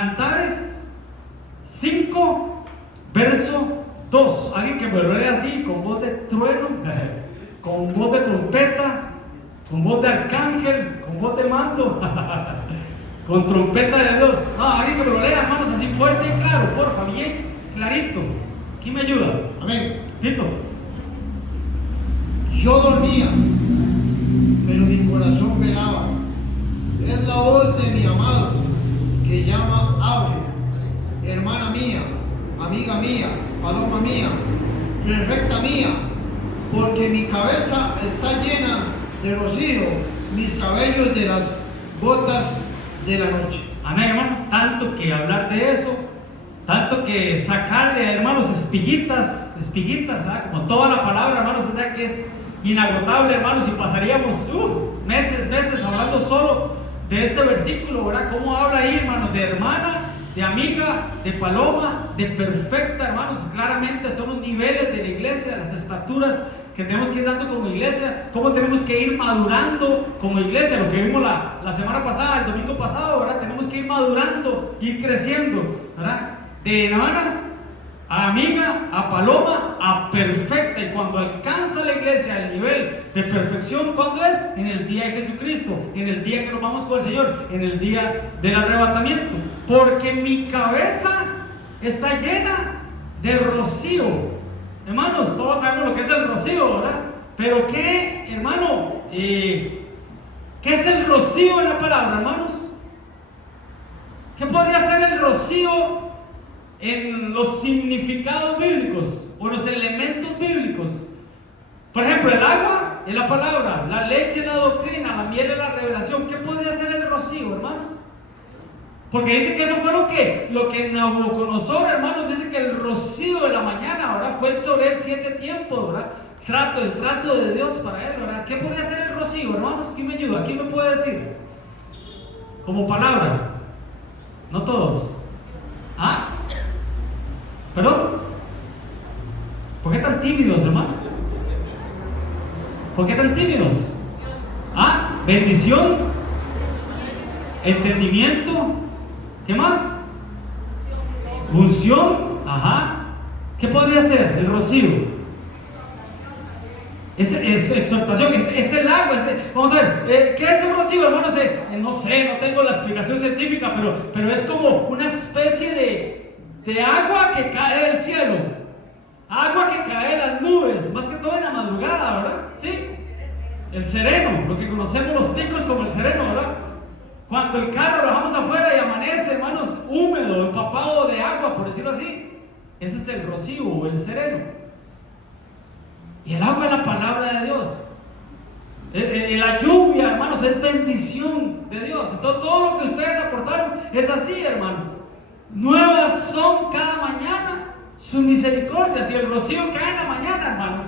Cantares 5, verso 2. Alguien que me lo lea así, con voz de trueno, con voz de trompeta, con voz de arcángel, con voz de mando, con trompeta de Dios. Alguien que me lo lea, hermanos, así fuerte y claro, porfa, bien clarito. ¿Quién me ayuda? Amén. Tito. Yo dormía, pero mi corazón velaba. Es la voz de mi amado que llama, abre. Hermana mía, amiga mía, paloma mía, perfecta mía, porque mi cabeza está llena de rocío, mis cabellos de las gotas de la noche. Amén, hermano. Tanto que hablar de eso, tanto que sacarle, hermanos, espiguitas, como toda la palabra, hermanos, o sea que es inagotable, hermanos, y pasaríamos meses hablando solo de este versículo, ¿verdad? Cómo habla ahí, hermanos, de hermana, de amiga, de paloma, de perfecta, hermanos. Claramente son los niveles de la iglesia, las estaturas que tenemos que ir dando como iglesia, cómo tenemos que ir madurando como iglesia, lo que vimos la semana pasada, el domingo pasado, ¿verdad? Tenemos que ir madurando, ir creciendo, ¿verdad? De hermana a amiga, a paloma, a perfecta. Y cuando alcanza la iglesia el nivel de perfección, ¿cuándo es? En el día de Jesucristo, en el día que nos vamos con el Señor, en el día del arrebatamiento. Porque mi cabeza está llena de rocío. Hermanos, todos sabemos lo que es el rocío, ¿verdad? Pero ¿qué, hermano? ¿Qué es el rocío en la palabra, hermanos? ¿Qué podría ser el rocío en los significados bíblicos o los elementos bíblicos? Por ejemplo, el agua es la palabra, la leche es la doctrina, la miel es la revelación. ¿Qué podría ser el rocío, hermanos? Porque dice que eso fue lo que Nabucodonosor, hermanos, dice que el rocío de la mañana, ¿verdad? Fue sobre él 7 tiempos, ¿verdad? El trato de Dios para él, ¿verdad? ¿Qué podría ser el rocío, hermanos? ¿Quién me ayuda? ¿Quién me puede decir? Como palabra. No todos. ¿Perdón? ¿Por qué tan tímidos, hermano? ¿Por qué tan tímidos? Bendición, entendimiento, ¿qué más? Unción, ¿Qué podría ser el rocío? Es exhortación, es el agua. Vamos a ver, ¿qué es el rocío, hermanos? No sé, no tengo la explicación científica, pero es como una especie de agua que cae del cielo, agua que cae de las nubes, más que todo en la madrugada, ¿verdad? ¿Sí? El sereno, lo que conocemos los ticos como el sereno, ¿verdad? Cuando el carro lo dejamos afuera y amanece, hermanos, húmedo, empapado de agua, por decirlo así, ese es el rocío o el sereno. Y el agua es la palabra de Dios. La lluvia, hermanos, es bendición de Dios. Entonces, todo lo que ustedes aportaron es así, hermanos. Nuevas son cada mañana sus misericordias, y el rocío cae en la mañana, hermano.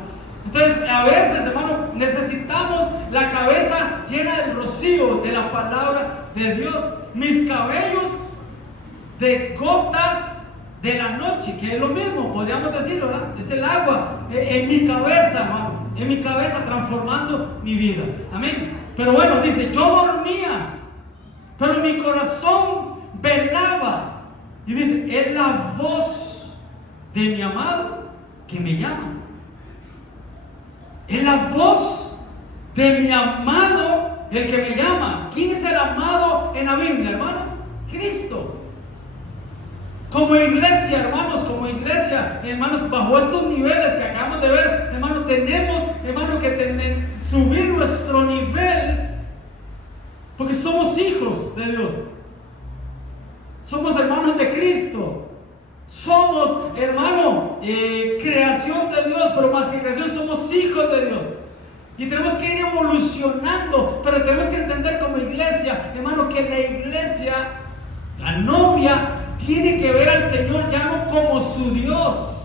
Entonces, a veces, hermano, necesitamos la cabeza llena del rocío de la palabra de Dios. Mis cabellos de gotas de la noche, que es lo mismo, podríamos decirlo, ¿verdad? Es el agua en mi cabeza, hermano, en mi cabeza, transformando mi vida. Amén. Pero bueno, dice, yo dormía, pero mi corazón velaba. Y dice, es la voz de mi amado que me llama. Es la voz de mi amado el que me llama. ¿Quién es el amado en la Biblia, hermano? Cristo. Como iglesia, hermanos, bajo estos niveles que acabamos de ver, hermano, tenemos, hermano, que subir nuestro nivel, porque somos hijos de Dios. Somos hermanos de Cristo. Somos, hermano, creación de Dios, pero más que creación, somos hijos de Dios. Y tenemos que ir evolucionando, pero tenemos que entender como iglesia, hermano, que la iglesia, la novia, tiene que ver al Señor ya no como su Dios,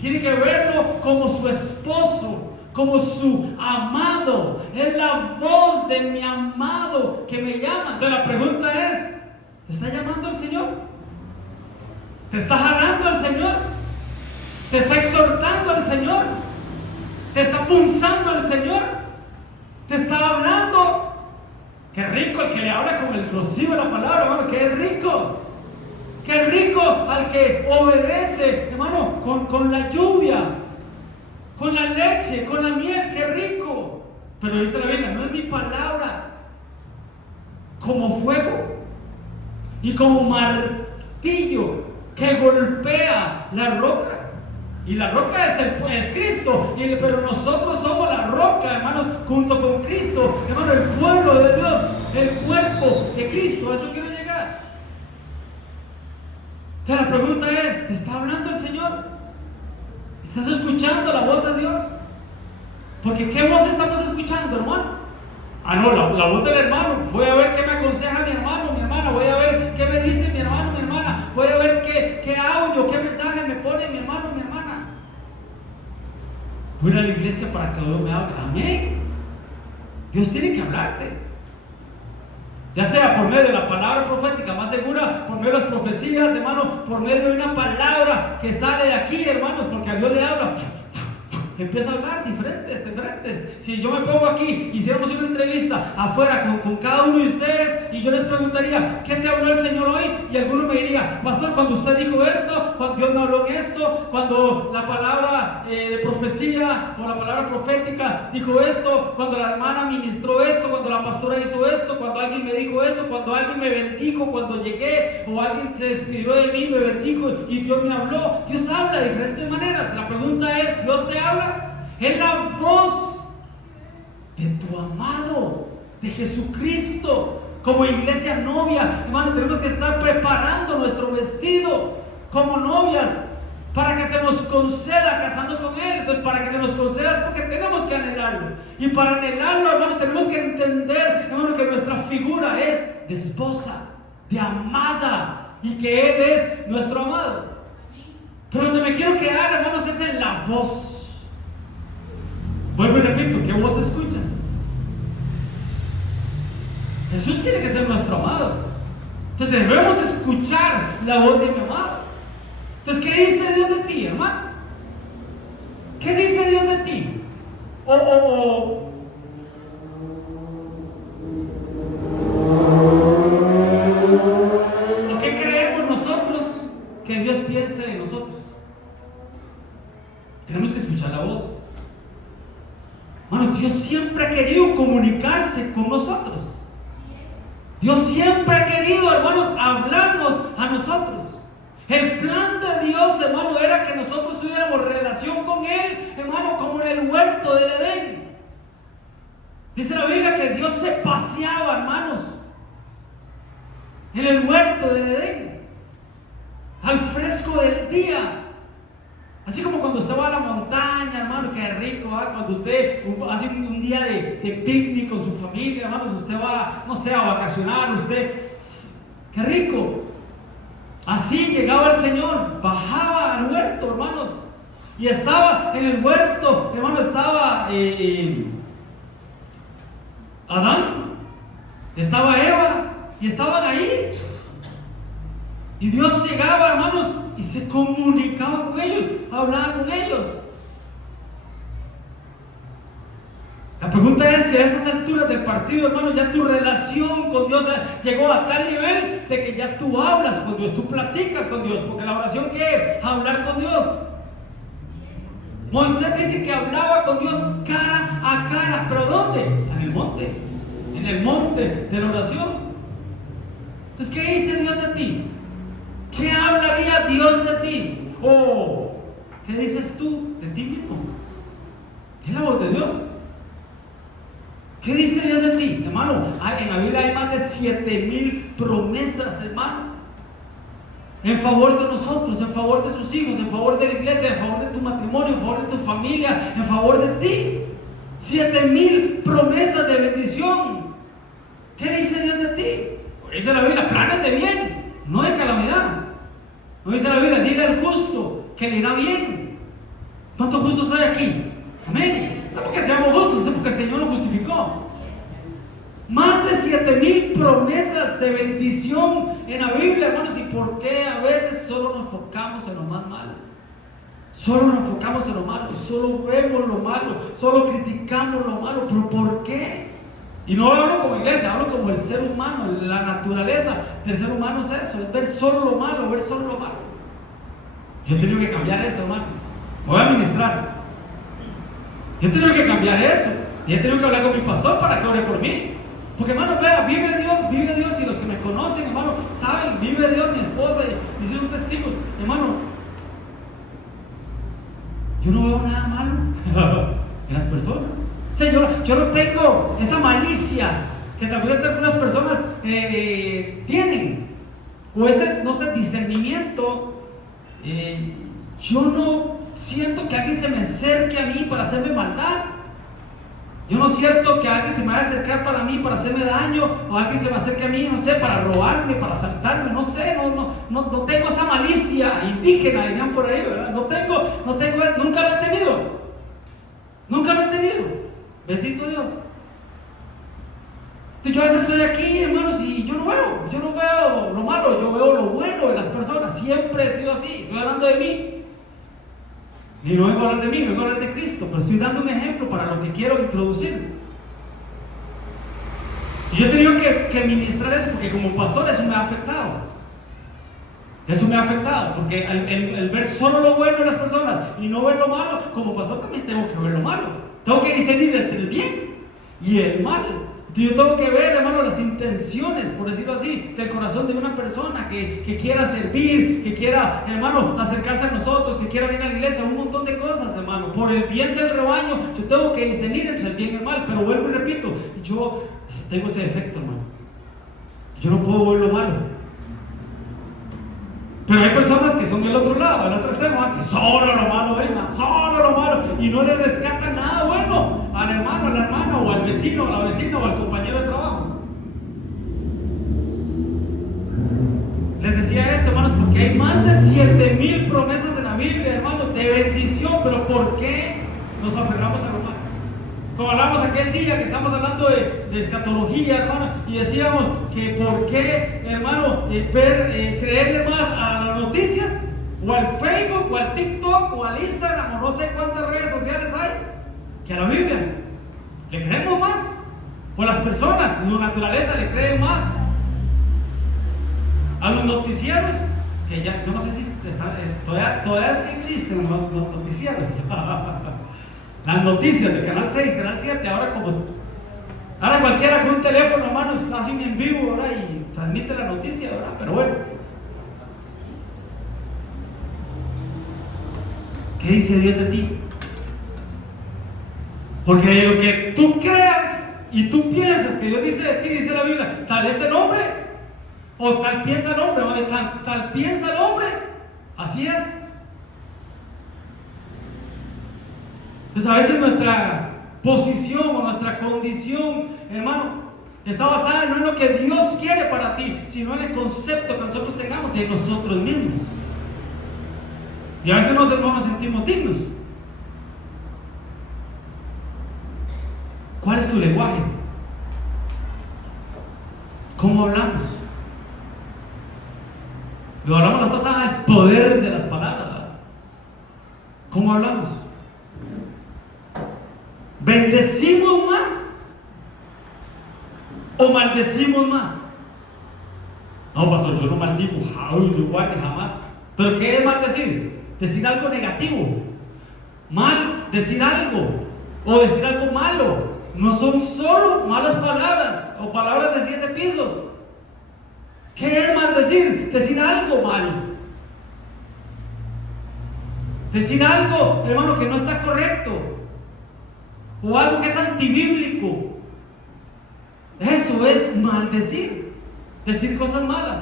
tiene que verlo como su esposo, como su amado. Es la voz de mi amado que me llama. Entonces la pregunta es, ¿te está llamando el Señor? ¿Te está jalando el Señor? ¿Te está exhortando el Señor? ¿Te está punzando el Señor? ¿Te está hablando? Qué rico el que le habla con el rocío de la palabra, hermano, qué rico. al que obedece, hermano, con la lluvia, con la leche, con la miel, qué rico. Pero dice la Biblia, no es mi palabra como fuego y como martillo que golpea la roca. Y la roca es Cristo, pero nosotros somos la roca, hermanos, junto con Cristo, hermano, el pueblo de Dios, el cuerpo de Cristo. A eso quiero llegar. Entonces la pregunta es, ¿te está hablando el Señor? ¿Estás escuchando la voz de Dios? Porque ¿qué voz estamos escuchando, hermano? No, la voz del hermano. Voy a ver qué me aconseja mi hermano, mi hermana. Voy a ver qué me dice mi hermano, mi hermana. Voy a ver qué audio, qué mensaje me pone mi hermano, mi hermana. Voy a ir a la iglesia para que Dios me hable. Amén. Dios tiene que hablarte. Ya sea por medio de la palabra profética más segura, por medio de las profecías, hermano, por medio de una palabra que sale de aquí, hermanos, porque a Dios le habla. Empieza a hablar diferentes. Si yo me pongo aquí, hiciéramos una entrevista afuera con cada uno de ustedes y yo les preguntaría, ¿qué te habló el Señor hoy? Y alguno me diría, pastor, cuando usted dijo esto, cuando Dios me habló en esto, cuando la palabra de profecía o la palabra profética dijo esto, cuando la hermana ministró esto, cuando la pastora hizo esto, cuando alguien me dijo esto, cuando alguien me bendijo, cuando llegué o alguien se despidió de mí, me bendijo y Dios me habló. Dios habla de diferentes maneras. La pregunta es, ¿Dios te habla? Es la voz de tu amado, de Jesucristo. Como iglesia novia, hermano, tenemos que estar preparando nuestro vestido como novias para que se nos conceda casarnos con Él. Entonces, para que se nos conceda es porque tenemos que anhelarlo. Y para anhelarlo, hermano, tenemos que entender, hermano, que nuestra figura es de esposa, de amada, y que Él es nuestro amado. Pero donde me quiero quedar, hermanos, es en la voz. Vuelvo y repito, ¿qué voz escuchas? Jesús tiene que ser nuestro amado. Entonces debemos escuchar la voz de mi amado. Entonces, ¿qué dice Dios de ti, hermano? ¿Qué dice Dios de ti? ¿O qué creemos nosotros que Dios piense de nosotros? Tenemos que escuchar la voz. Bueno, Dios siempre ha querido comunicarse con nosotros. Dios siempre ha querido, hermanos, hablarnos a nosotros. El plan de Dios, hermano, era que nosotros tuviéramos relación con Él, hermano, como en el huerto del Edén. Dice la Biblia que Dios se paseaba, hermanos, en el huerto del Edén, al fresco del día. Así como cuando usted va a la montaña, hermano, que es rico, ¿eh? Cuando usted hace un día de picnic con su familia, hermanos, usted va, no sé, a vacacionar, qué rico. Así llegaba el Señor, bajaba al huerto, hermanos, y estaba en el huerto, hermano, estaba Adán, estaba Eva, y estaban ahí. Y Dios llegaba, hermanos, y se comunicaba con ellos, hablaba con ellos. La pregunta es si a estas alturas del partido, hermano, ya tu relación con Dios llegó a tal nivel de que ya tú hablas con Dios, tú platicas con Dios, porque la oración, ¿qué es? Hablar con Dios. Moisés dice que hablaba con Dios cara a cara, ¿pero dónde? En el monte de la oración. Entonces, ¿qué dice Dios de ti? ¿Qué hablaría Dios de ti? ¿O qué dices tú de ti mismo? ¿Qué es la voz de Dios? ¿Qué dice Dios de ti, hermano? En la Biblia hay más de 7,000 promesas, hermano, en favor de nosotros, en favor de sus hijos, en favor de la iglesia, en favor de tu matrimonio, en favor de tu familia, en favor de ti. 7,000 promesas de bendición. ¿Qué dice Dios de ti? Dice la Biblia, planes de bien, no de calamidad. No dice la Biblia, dile al justo que le irá bien. ¿Cuántos justos hay aquí? Amén. No porque seamos justos, es porque el Señor nos justificó. Más de 7,000 promesas de bendición en la Biblia, hermanos. ¿Y por qué a veces solo nos enfocamos en lo más malo? Solo nos enfocamos en lo malo, solo vemos lo malo, solo criticamos lo malo. ¿Pero por qué? Y no hablo como iglesia, hablo como el ser humano. La naturaleza del ser humano es eso, es ver solo lo malo, ver solo lo malo. Yo he tenido que cambiar eso, hermano. Voy a ministrar. Yo he tenido que cambiar eso. Y he tenido que hablar con mi pastor para que ore por mí. Porque, hermano, vea, vive Dios. Y los que me conocen, hermano, saben, vive Dios, mi esposa, y son testigos. Hermano, yo no veo nada malo en las personas. O sea, yo no tengo esa malicia que tal vez algunas personas tienen. O ese, no sé, discernimiento. Yo no siento que alguien se me acerque a mí para hacerme maldad. Yo no siento que alguien se me vaya a acercar para mí para hacerme daño, o alguien se me acerque a mí, no sé, para robarme, para asaltarme, no sé, no tengo esa malicia indígena, dirían por ahí, ¿verdad? No tengo, nunca lo he tenido. Nunca lo he tenido. Bendito Dios. Entonces yo a veces estoy aquí, hermanos, y yo no veo lo malo, yo veo lo bueno de las personas. Siempre he sido así. Estoy hablando de mí. Y no vengo a hablar de mí, vengo a hablar de Cristo, pero estoy dando un ejemplo para lo que quiero introducir. Y yo he tenido que ministrar eso porque como pastor eso me ha afectado. Eso me ha afectado, porque el ver solo lo bueno de las personas y no ver lo malo, como pastor también tengo que ver lo malo. Tengo que discernir entre el bien y el mal. Yo tengo que ver, hermano, las intenciones, por decirlo así, del corazón de una persona que quiera servir, que quiera, hermano, acercarse a nosotros, que quiera venir a la iglesia, un montón de cosas, hermano. Por el bien del rebaño, yo tengo que discernir entre el bien y el mal, pero vuelvo y repito, yo tengo ese defecto, hermano. Yo no puedo ver lo malo. Pero hay personas que son del otro lado, del otro extremo, que solo lo malo ven, solo lo malo, y no le rescatan nada bueno al hermano, a la hermana, o al vecino, a la vecina, o al compañero de trabajo. Les decía esto, hermanos, porque hay más de 7,000 promesas en la Biblia, hermanos, de bendición, pero ¿por qué nos aferramos a lo malo? Como hablamos aquel día que estamos hablando de escatología, hermano, y decíamos que por qué, hermano, creerle más a las noticias, o al Facebook, o al TikTok, o al Instagram, o no sé cuántas redes sociales hay, que a la Biblia. Le creemos más. O a las personas, su naturaleza le creen más. A los noticieros, que ya, yo no sé si todavía sí existen los noticieros. Las noticias de Canal 6, Canal 7, ahora cualquiera con un teléfono, hermano, está así en vivo, ¿verdad? Y transmite la noticia, ¿verdad? Pero bueno. ¿Qué dice Dios de ti? Porque de lo que tú creas y tú piensas que Dios dice de ti, dice la Biblia, tal es el hombre, o tal piensa el hombre, ¿vale? Tal piensa el hombre, así es. Entonces a veces nuestra posición o nuestra condición, hermano, está basada no en lo que Dios quiere para ti, sino en el concepto que nosotros tengamos de nosotros mismos. Y a veces no nos sentimos dignos. ¿Cuál es tu lenguaje? ¿Cómo hablamos? Lo hablamos la pasada, el poder de las palabras, ¿verdad? ¿Cómo hablamos? ¿Bendecimos más o maldecimos más? No, pastor, yo no maldigo, jamás. ¿Pero qué es maldecir? Decir algo negativo. Decir algo o decir algo malo. No son solo malas palabras o palabras de 7 pisos. ¿Qué es maldecir? Decir algo malo. Decir algo, hermano, que no está correcto. O algo que es antibíblico. Eso es maldecir. Decir cosas malas.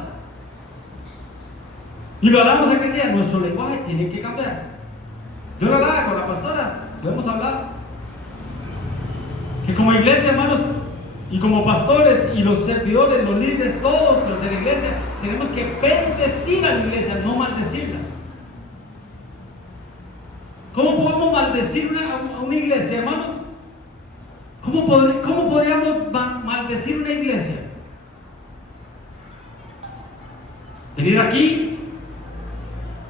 Y lo hablamos aquel día. Nuestro lenguaje tiene que cambiar. Yo lo hablaba con la pastora. Lo hemos hablado. Que como iglesia, hermanos, y como pastores y los servidores, los líderes, todos los de la iglesia, tenemos que bendecir a la iglesia, no maldecirla. ¿Cómo podemos maldecir a una iglesia, hermanos? ¿Cómo podríamos maldecir una iglesia? Venir aquí,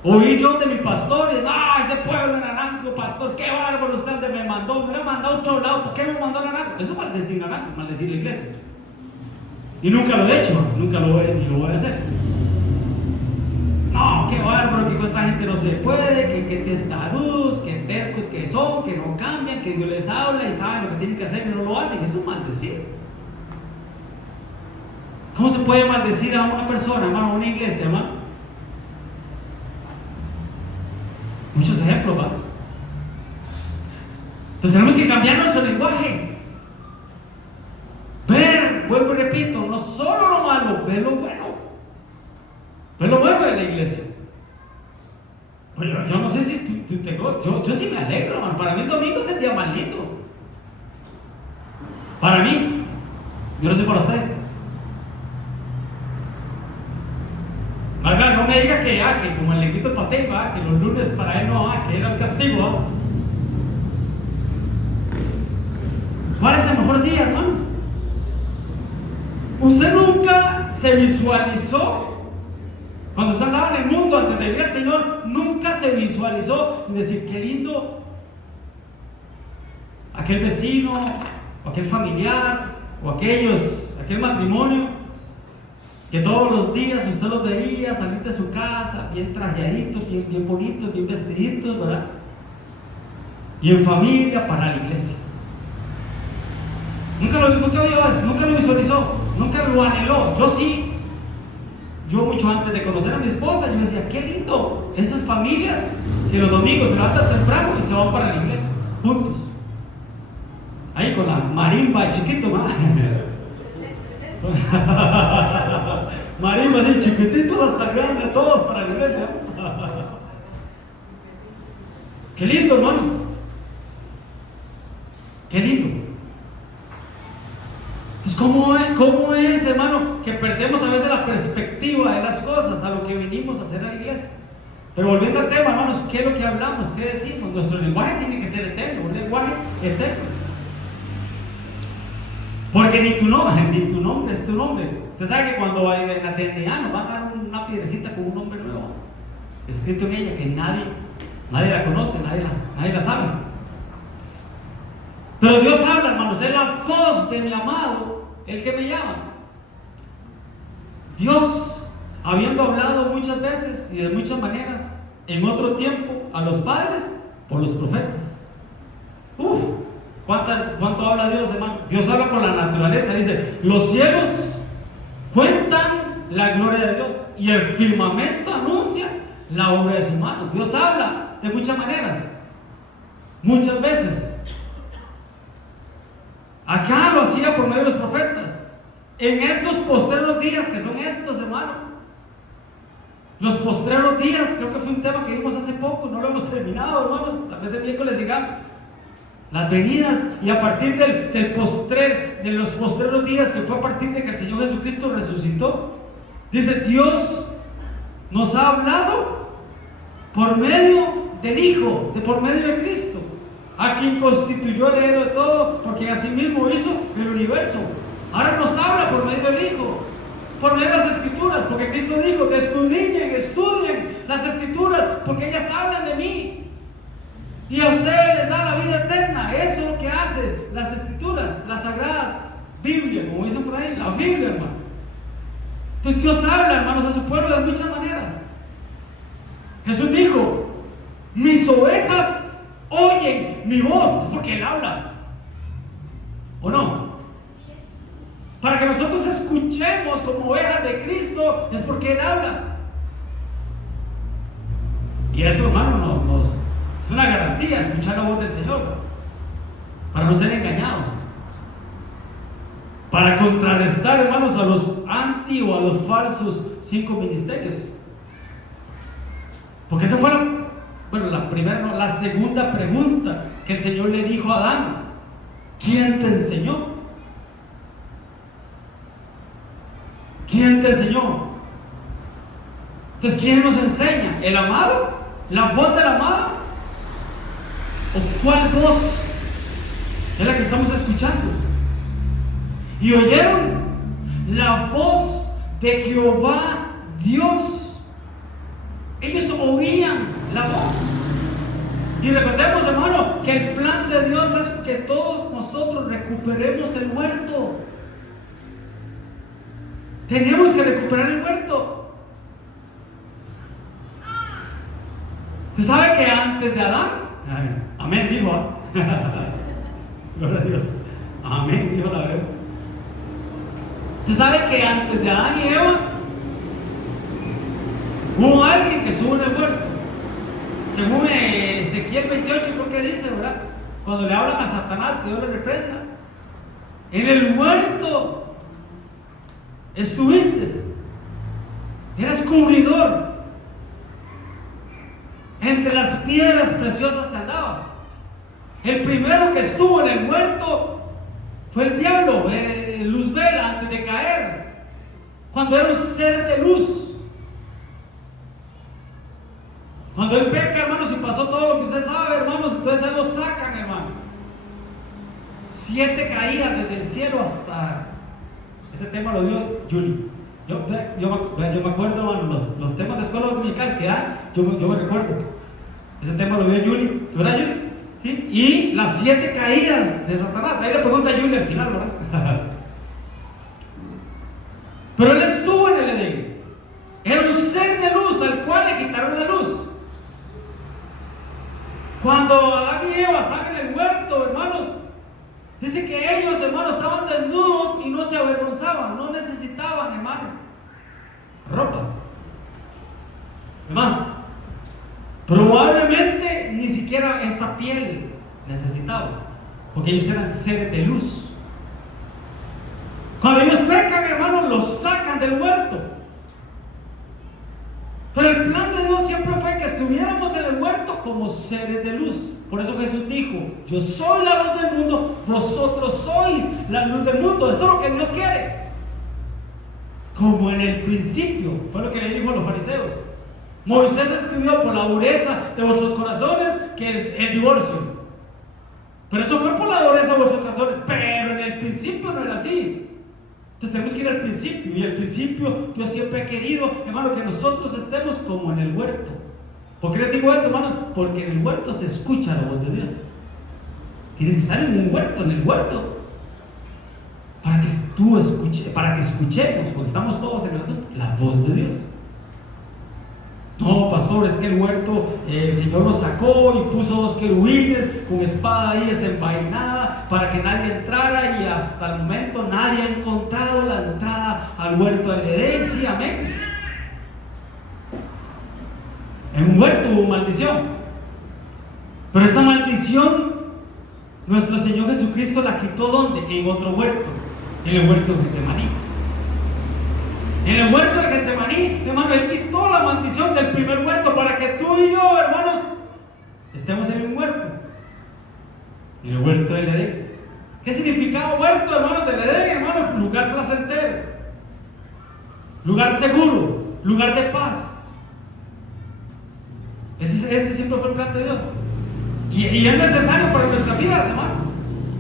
oír yo de mi pastor y ese pueblo en Naranjo, pastor, qué bárbaro usted me mandó a otro lado, ¿por qué me mandó a Naranjo? Eso es maldecir Naranjo, maldecir la iglesia. Y nunca lo he hecho, nunca lo voy a hacer. No, qué bárbaro, con esta gente no se puede, que testarudos, que tercos que son, que no cambian, que Dios les habla y saben lo que tienen que hacer y no lo hacen. Eso es maldecir. ¿Cómo se puede maldecir a una persona, hermano, a una iglesia, hermano? Muchos ejemplos, ¿va? Entonces tenemos que cambiar nuestro lenguaje. Ver, vuelvo y repito, no solo lo malo, ver lo bueno. Ver lo bueno de la iglesia. Pues yo no sé si yo sí me alegro, hermano. Para mí el domingo es el día más lindo. Para mí, yo no sé para usted. No me diga que como el negrito Patey, ¿va? Que los lunes para él no, que era el castigo, ¿va? ¿Cuál es el mejor día, hermanos? Usted nunca se visualizó, cuando usted andaba en el mundo antes de ir al Señor, nunca se visualizó decir, qué lindo aquel vecino, o aquel familiar, o aquel matrimonio, que todos los días usted los veía salir de su casa, bien trajeaditos, bien bonitos, bien vestiditos, ¿verdad? Y en familia para la iglesia. Nunca lo visualizó, nunca lo anheló. Yo mucho antes de conocer a mi esposa, yo decía, qué lindo, esas familias que los domingos se levantan temprano y se van para la iglesia, juntos. Ahí con la marimba de chiquito, ¿no? Marimba así, chiquititos hasta grandes, todos para la iglesia. Qué lindo, hermanos. Qué lindo. Pues ¿cómo es, hermano, que perdemos a veces la perspectiva de las cosas, a lo que venimos a hacer a la iglesia? Pero volviendo al tema, hermanos, ¿qué es lo que hablamos? ¿Qué decimos? Nuestro lenguaje tiene que ser eterno, un lenguaje eterno. Porque ni tu nombre es tu nombre. Usted sabe que cuando en la eternidad nos van a dar una piedrecita con un nombre nuevo, escrito en ella, que nadie la conoce, nadie la sabe. Pero Dios habla, hermanos, es la voz de mi amado, el que me llama. Dios, habiendo hablado muchas veces y de muchas maneras, en otro tiempo, a los padres, por los profetas. ¿Cuánto habla Dios, hermano? Dios habla por la naturaleza, dice, los cielos cuentan la gloria de Dios y el firmamento anuncia la obra de su mano. Dios habla de muchas maneras, muchas veces. Acá lo hacía por medio de los profetas. En estos postreros días, que son estos, hermanos, los postreros días, creo que fue un tema que vimos hace poco, no lo hemos terminado, hermanos, tal vez el miércoles sigamos. Las venidas, y a partir de los postreros días, que fue a partir de que el Señor Jesucristo resucitó, dice, Dios nos ha hablado por medio del Hijo, por medio de Cristo, a quien constituyó el heredero de todo, porque así mismo hizo el universo. Ahora nos habla por medio del Hijo, por medio de las Escrituras, porque Cristo dijo, escudriñen, estudien las Escrituras, porque ellas hablan de mí. Y a ustedes les da la vida eterna. Eso es lo que hace las Escrituras, la Sagrada Biblia, como dicen por ahí, la Biblia, hermano. Entonces Dios habla, hermanos, a su pueblo de muchas maneras. Jesús dijo, mis ovejas oyen mi voz. Es porque Él habla, ¿o no? Para que nosotros escuchemos como ovejas de Cristo, es porque Él habla. Y eso, hermano, es una garantía escuchar la voz del Señor, para no ser engañados, para contrarrestar, hermanos, a los o a los falsos 5 ministerios. Porque esa fue la segunda pregunta que el Señor le dijo a Adán: ¿quién te enseñó? ¿Quién te enseñó? Entonces, ¿quién nos enseña? ¿El amado? ¿La voz del amado? ¿O cuál voz es la que estamos escuchando? Y oyeron la voz de Jehová Dios. Ellos oían la voz. Y recordemos, hermano, que el plan de Dios es que todos nosotros recuperemos el huerto. Tenemos que recuperar el huerto. ¿Usted sabe que antes de Adán? Amén, dijo. Gloria a Dios. Amén, dijo la verdad. ¿Usted sabe que antes de Adán y Eva hubo alguien que estuvo en el huerto? Según Ezequiel 28, creo que dice, ¿verdad? Cuando le hablan a Satanás, que Dios le reprenda. En el huerto estuviste, eras cubridor, entre las piedras preciosas te andabas. El primero que estuvo en el huerto fue el diablo, Luzbel, antes de caer, cuando era un ser de luz. Cuando él peca, hermanos, y pasó todo lo que usted sabe, hermanos, entonces él lo sacan, hermano. 7 caídas desde el cielo hasta... Ese tema lo dio Julie. Yo me acuerdo, hermano, los temas de escuela dominical que dan, yo me recuerdo. Ese tema lo dio Julie, ¿verdad, Julie? ¿Sí? Y las 7 caídas de Satanás. Ahí le pregunta a Julie al final, ¿verdad? Pero él estuvo en el Edén. Era un ser de luz al cual le quitaron la luz. Cuando Adán y Eva estaban en el huerto, hermanos, dice que ellos, hermanos, estaban desnudos y no se avergonzaban, no necesitaban, hermano, ropa. Además, probablemente ni siquiera esta piel necesitaban, porque ellos eran seres de luz. Cuando ellos pecan, hermanos, los sacan del huerto. Pero el plan de Dios siempre fue que estuviéramos en el huerto como seres de luz. Por eso Jesús dijo: yo soy la luz del mundo, vosotros sois la luz del mundo. Eso es lo que Dios quiere. Como en el principio, fue lo que le dijo a los fariseos. Moisés escribió: por la dureza de vuestros corazones, que el divorcio. Pero eso fue por la dureza de vuestros corazones. Pero en el principio no era así. Entonces tenemos que ir al principio. Y el principio, Dios siempre ha querido, hermano, que nosotros estemos como en el huerto. ¿Por qué les digo esto, hermano? Porque en el huerto se escucha la voz de Dios. Tienes que estar en un huerto, en el huerto, para que tú escuches, para que escuchemos, porque estamos todos en el huerto, la voz de Dios. No, pastor, es que el huerto, el Señor lo sacó y puso 2 querubines con espada ahí desenvainada para que nadie entrara, y hasta el momento nadie ha encontrado la entrada al huerto del Edén. Sí, amén. En un huerto hubo maldición, pero esa maldición nuestro Señor Jesucristo la quitó. ¿Dónde? En otro huerto, en el huerto de Getsemaní. En el huerto de Getsemaní, hermano, Él quitó la maldición del primer huerto para que tú y yo, hermanos, estemos en un huerto, en el huerto del Edén. ¿Qué significaba huerto, hermanos, del Edén, hermanos? Lugar placentero, lugar seguro, lugar de paz. Ese siempre fue el plan de Dios. Y es necesario para nuestras vidas, hermano.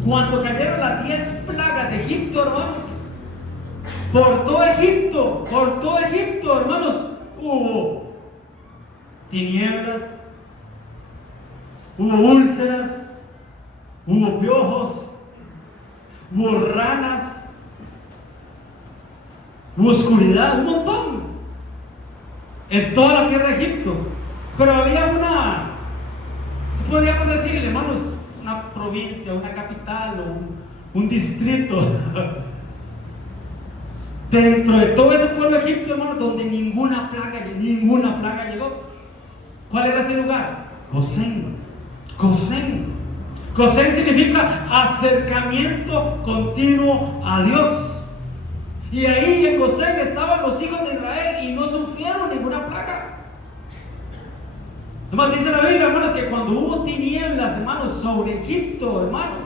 Cuando cayeron las 10 plagas de Egipto, hermano, por todo Egipto, hermanos, hubo tinieblas, hubo úlceras, hubo piojos, hubo ranas, hubo oscuridad, un montón en toda la tierra de Egipto. Pero había podríamos decirle, hermanos, una provincia, una capital o un distrito dentro de todo ese pueblo de Egipto, hermano, donde ninguna plaga llegó. ¿Cuál era ese lugar? Gosén. Gosén significa acercamiento continuo a Dios. Y ahí en Gosén estaban los hijos de Israel y no sufrieron ninguna plaga. Además dice la Biblia, hermanos, que cuando hubo tinieblas, hermanos, sobre Egipto, hermanos,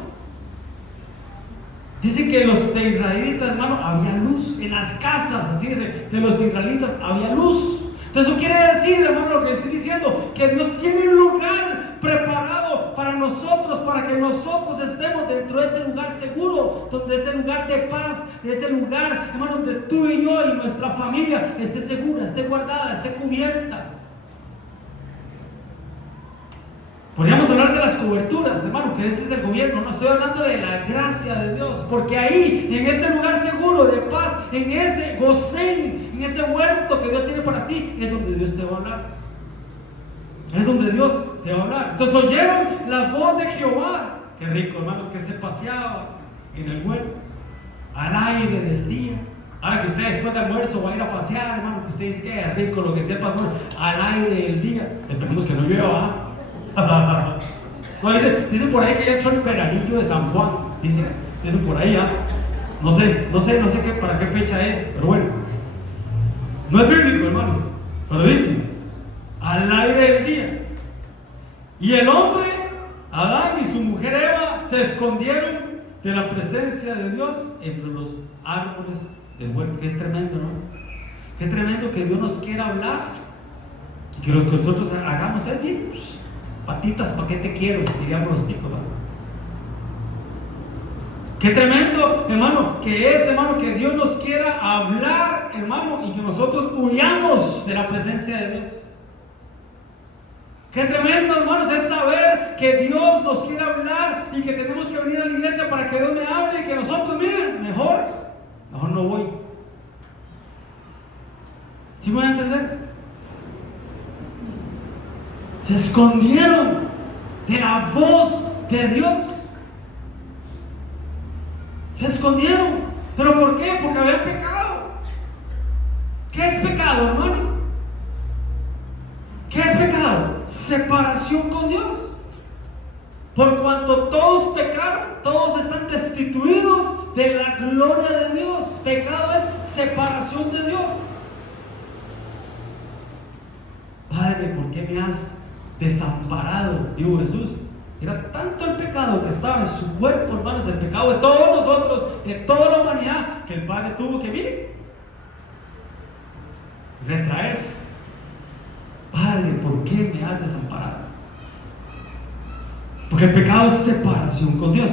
dice que los israelitas, hermanos, había luz en las casas, así dice, de los israelitas había luz. Entonces eso quiere decir, hermano, lo que estoy diciendo, que Dios tiene un lugar preparado para nosotros, para que nosotros estemos dentro de ese lugar seguro, donde ese lugar de paz, ese lugar, hermano, donde tú y yo y nuestra familia esté segura, esté guardada, esté cubierta. Podríamos hablar de las coberturas, hermano, que ese es el gobierno. No estoy hablando de la gracia de Dios, porque ahí, en ese lugar seguro de paz, en ese Gosén, en ese huerto que Dios tiene para ti, es donde Dios te va a hablar. Es donde Dios te va a hablar. Entonces oyeron la voz de Jehová. Qué rico, hermanos, que se paseaba en el huerto, al aire del día. Ahora que usted después de almuerzo va a ir a pasear, hermano, que usted dice que es rico lo que sea pasó al aire del día. Esperemos que no llueva. No, dicen por ahí que ya echó el veranillo de San Juan. Dicen por ahí, no sé para qué fecha es, pero bueno. No es bíblico, hermano, pero dice, al aire del día. Y el hombre, Adán, y su mujer Eva se escondieron de la presencia de Dios entre los árboles del huerto. Qué tremendo, ¿no? Qué tremendo que Dios nos quiera hablar y que lo que nosotros hagamos es bien, patitas, ¿para qué te quiero? Diríamos los ticos, ¿no? Qué tremendo, hermano, que es, hermano, que Dios nos quiera hablar, hermano, y que nosotros huyamos de la presencia de Dios. Qué tremendo, hermanos, es saber que Dios nos quiere hablar y que tenemos que venir a la iglesia para que Dios me hable y que nosotros, miren, mejor no voy. ¿Sí me van a entender? Se escondieron de la voz de Dios. Se escondieron. ¿Pero por qué? Porque habían pecado. ¿Qué es pecado, hermanos? ¿Qué es pecado? Separación con Dios. Por cuanto todos pecaron, todos están destituidos de la gloria de Dios. Pecado es separación de Dios. Padre, ¿por qué me has desamparado? Dijo Jesús. Era tanto el pecado que estaba en su cuerpo, hermanos, el pecado de todos nosotros, de toda la humanidad, que el Padre tuvo que, miren, retraerse. Padre, ¿por qué me has desamparado? Porque el pecado es separación con Dios.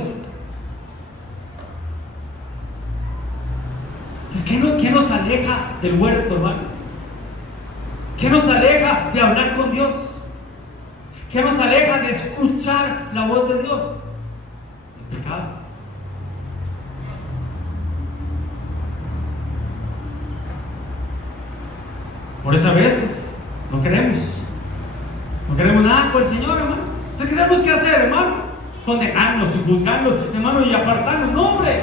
¿Qué nos aleja del huerto, hermano? ¿Qué nos aleja de hablar con Dios? ¿Qué nos aleja de escuchar la voz de Dios? El pecado. Por eso a veces no queremos nada con el Señor, hermano. No queremos qué hacer, hermano. Condenarnos y juzgarnos, hermano, y apartarnos. No, hombre.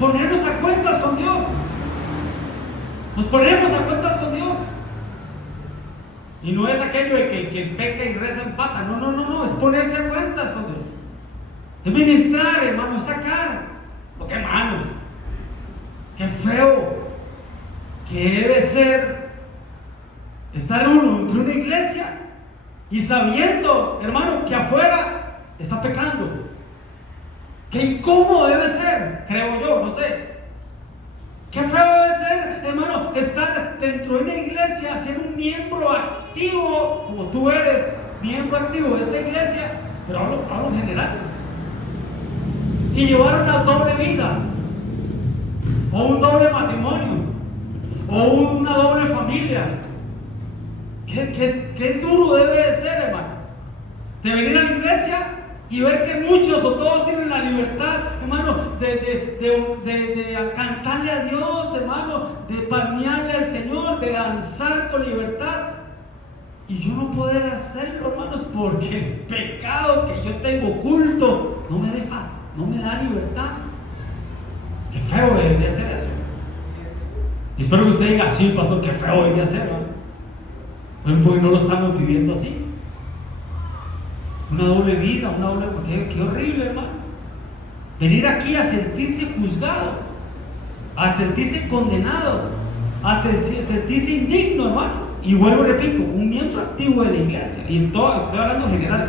Ponernos a cuentas con Dios. Nos ponemos a cuentas con Dios. Y no es aquello de que el peca y reza empata. No. Es ponerse a cuentas con Dios. Es ministrar, hermano, es sacar. Porque, hermano, qué feo que debe ser estar uno entre una iglesia y sabiendo, hermano, que afuera está pecando. Qué incómodo debe ser, creo yo, no sé. Qué feo debe ser, hermano, estar dentro de una iglesia, ser un miembro activo, como tú eres, miembro activo de esta iglesia, pero hablo en general, y llevar una doble vida, o un doble matrimonio, o una doble familia. Qué duro debe de ser, hermano, de venir a la iglesia y ver que muchos o todos tienen la libertad, hermano, de cantarle a Dios, hermano, de palmearle al Señor, de danzar con libertad. Y yo no poder hacerlo, hermanos, porque el pecado que yo tengo oculto no me deja, no me da libertad. Qué feo debería ser eso. Y espero que usted diga, sí, pastor, qué feo debería ser, ¿no? Porque no lo estamos viviendo así. Una doble vida, qué horrible, hermano. Venir aquí a sentirse juzgado, a sentirse condenado, a sentirse indigno, hermano. Y vuelvo, repito, un miembro activo de la iglesia, y en todo, estoy hablando en general,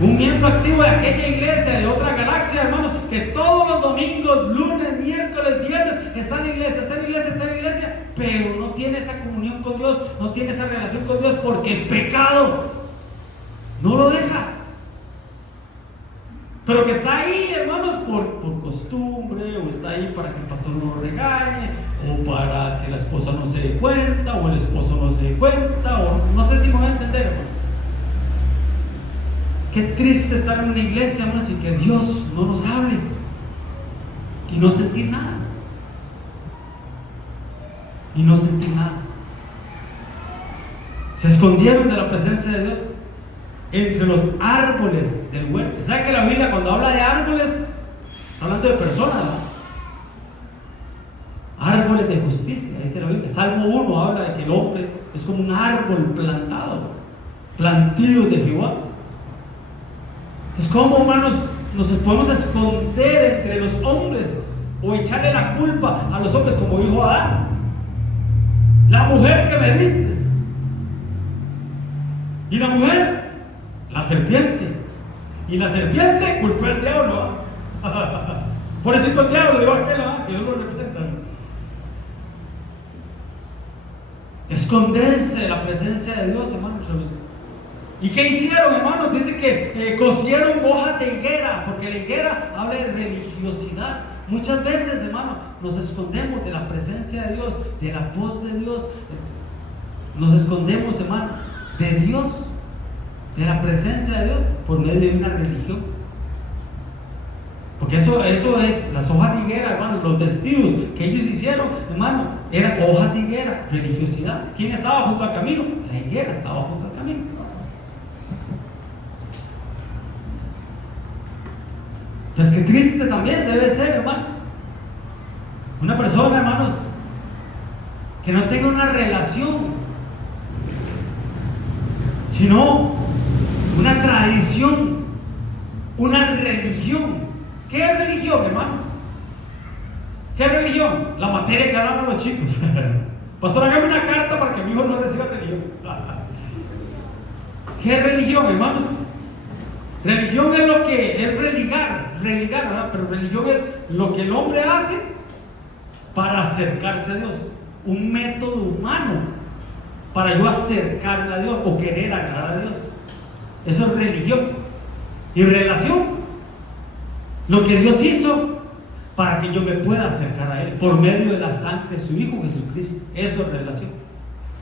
un miembro activo de aquella iglesia, de otra galaxia, hermano, que todos los domingos, lunes, miércoles, viernes, está en la iglesia, pero no tiene esa comunión con Dios, no tiene esa relación con Dios, porque el pecado no lo deja. Pero que está ahí, hermanos, por costumbre, o está ahí para que el pastor no lo regañe, o para que la esposa no se dé cuenta, o el esposo no se dé cuenta, o no sé si me voy a entender, hermano. Qué triste estar en una iglesia, hermanos, y que Dios no nos hable y no sentir nada. Se escondieron de la presencia de Dios entre los árboles del huerto. ¿Sabe que la Biblia, cuando habla de árboles, está hablando de personas, ¿no? Árboles de justicia, dice la Biblia. Salmo 1 habla de que el hombre es como un árbol plantado, plantío de Jehová. Es como, hermanos, nos podemos esconder entre los hombres o echarle la culpa a los hombres, como dijo Adán. La mujer que me diste. Y la mujer, la serpiente. Y la serpiente culpó al diablo. Por eso el diablo dijo aquel, que Dios lo representa. Esconderse de la presencia de Dios, hermanos. ¿Y qué hicieron, hermanos? Dice que cosieron hojas de higuera, porque la higuera habla de religiosidad. Muchas veces, hermanos, nos escondemos de la presencia de Dios, de la voz de Dios. Nos escondemos, hermanos, de Dios, de la presencia de Dios, por medio de una religión. Porque eso es, las hojas de higuera, hermanos, los vestidos que ellos hicieron, hermano, eran hojas de higuera, religiosidad. ¿Quién estaba junto al camino? La higuera estaba junto al camino. Entonces, qué triste también debe ser, hermano, una persona, hermanos, que no tenga una relación, sino una tradición, una religión. ¿Qué es religión, hermano? ¿Qué es religión? La materia que hablan los chicos. Pastor, hágame una carta para que mi hijo no reciba religión. ¿Qué es religión, hermanos? Religión es lo que es religar, ¿verdad? Pero religión es lo que el hombre hace para acercarse a Dios. Un método humano para yo acercarme a Dios o querer agradar a Dios. Eso es religión. Y relación, lo que Dios hizo para que yo me pueda acercar a Él por medio de la sangre de su Hijo Jesucristo. Eso es relación.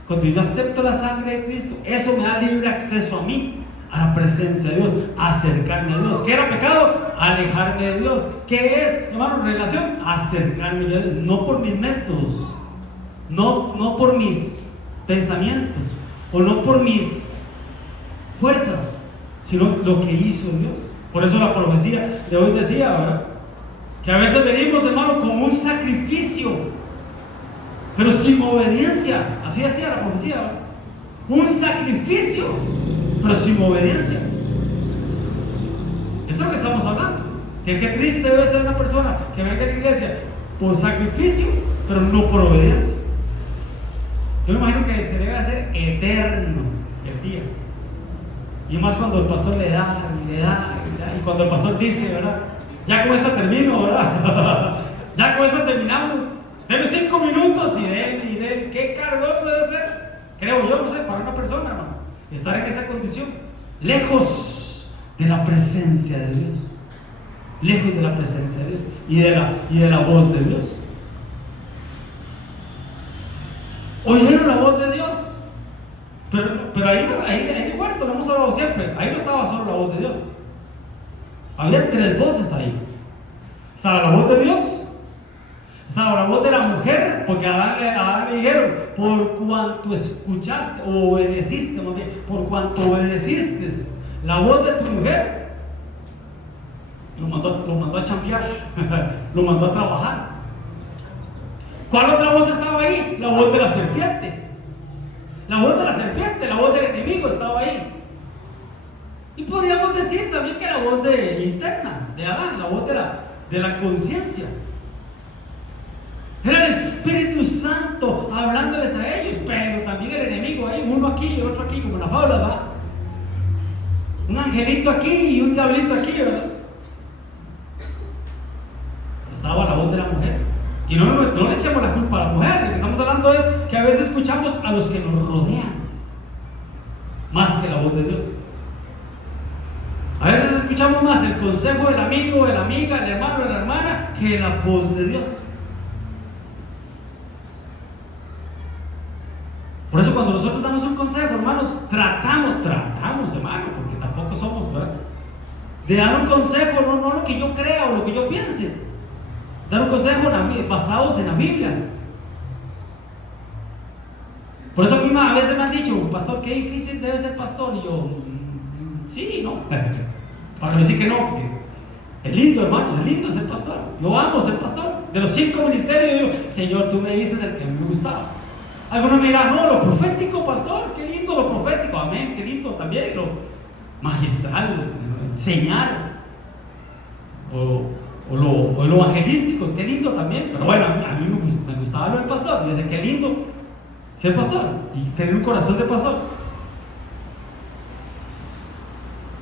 Cuando yo acepto la sangre de Cristo, eso me da libre acceso a mí, a la presencia de Dios, a acercarme a Dios. ¿Qué era pecado? Alejarme de Dios. ¿Qué es, hermano, relación? Acercarme a Dios, no por mis métodos, no por mis pensamientos o no por mis fuerzas, sino lo que hizo Dios. Por eso la profecía de hoy decía, ¿verdad?, que a veces venimos, hermano, como un sacrificio, pero sin obediencia. Así decía la profecía, ¿verdad? Un sacrificio, pero sin obediencia. Eso es lo que estamos hablando. Que qué triste debe ser una persona que venga a la iglesia por sacrificio, pero no por obediencia. Yo me imagino que se debe hacer eterno el día. Y más cuando el pastor le da, y cuando el pastor dice, ¿verdad?, ya con esta termino, ¿verdad? Ya con esta terminamos. Deme 5 minutos y de qué cargoso debe ser. Creo yo, no sé, para una persona, hermano, estar en esa condición, lejos de la presencia de Dios, lejos de la presencia de Dios y de la voz de Dios. ¿Oyeron la voz de Dios? Pero ahí en el huerto, lo hemos hablado siempre, ahí no estaba solo la voz de Dios. Había 3 voces ahí. Estaba la voz de Dios, estaba la voz de la mujer, porque a Adán le dijeron, por cuanto escuchaste o obedeciste, por cuanto obedeciste la voz de tu mujer, lo mandó a chambear, lo mandó a trabajar. ¿Cuál otra voz estaba ahí? La voz de la serpiente. La voz de la serpiente, la voz del enemigo estaba ahí. Y podríamos decir también que la voz interna de Adán, la voz de la conciencia. Era el Espíritu Santo hablándoles a ellos, pero también el enemigo ahí, uno aquí y otro aquí, como la fábula, ¿verdad? Un angelito aquí y un diablito aquí, ¿verdad? Estaba la voz de la mujer. Y no le echemos la culpa a la mujer. Lo que estamos hablando es que a veces escuchamos a los que nos rodean más que la voz de Dios. A veces escuchamos más el consejo del amigo, de la amiga, del hermano, de la hermana, que la voz de Dios. Por eso cuando nosotros damos un consejo, hermanos, tratamos, hermano, porque tampoco somos, ¿verdad?, de dar un consejo, no lo que yo crea o lo que yo piense. Dar un consejo basados en la Biblia. Por eso a mí a veces me han dicho, pastor, qué difícil debe ser pastor. Y yo, sí, no. Para no decir que no, porque es lindo, hermano, es lindo ser pastor. Yo amo ser pastor. De los 5 ministerios, yo digo, Señor, tú me dices el que a mí me gustaba. Algunos me dirán, no, lo profético, pastor, qué lindo lo profético, amén, qué lindo también lo magistral, enseñar, o lo evangelístico, qué lindo también. Pero bueno, a mí me gustaba lo del pastor. Yo decía, qué lindo ser pastor y tener un corazón de pastor.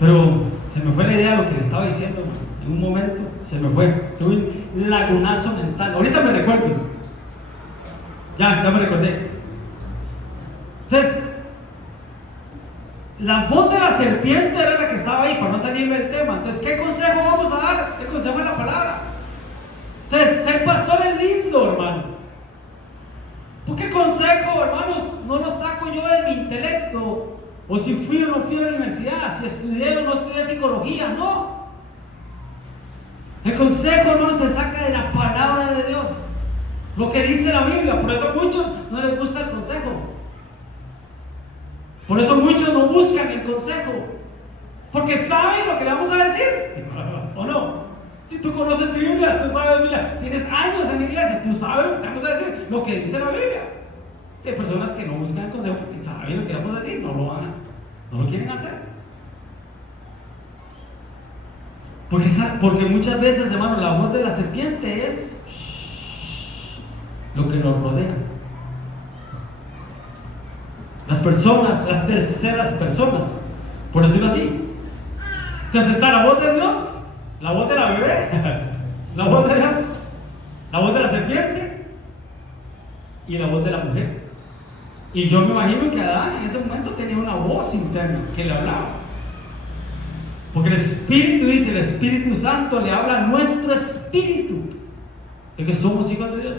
Pero se me fue la idea de lo que le estaba diciendo. En un momento se me fue. Tuve un lagunazo mental. Ahorita me recuerdo. Ya me recordé. Entonces, la voz de la serpiente era la que estaba ahí, para no salirme del tema. Entonces, ¿qué consejo vamos a dar? ¿Qué consejo es la palabra? Entonces, ser pastor es lindo, hermano. Porque el consejo, hermanos, no lo saco yo de mi intelecto, o si fui o no fui a la universidad, si estudié o no estudié psicología, no. El consejo, hermanos, se saca de la palabra de Dios, lo que dice la Biblia. Por eso a muchos no les gusta el consejo. Por eso muchos no buscan el consejo, porque saben lo que le vamos a decir, ¿o no? Si tú conoces tu Biblia, tú sabes la Biblia, tienes años en la iglesia, tú sabes lo que te vamos a decir, lo que dice la Biblia. Hay personas que no buscan el consejo porque saben lo que vamos a decir, no lo quieren hacer. Porque muchas veces, hermano, la voz de la serpiente es lo que nos rodea. Las personas, las terceras personas, por decirlo así. Entonces está la voz de Dios, la voz de la bebé, la voz de Dios, la voz de la serpiente y la voz de la mujer. Y yo me imagino que Adán en ese momento tenía una voz interna que le hablaba. Porque el Espíritu dice, el Espíritu Santo le habla a nuestro espíritu de que somos hijos de Dios.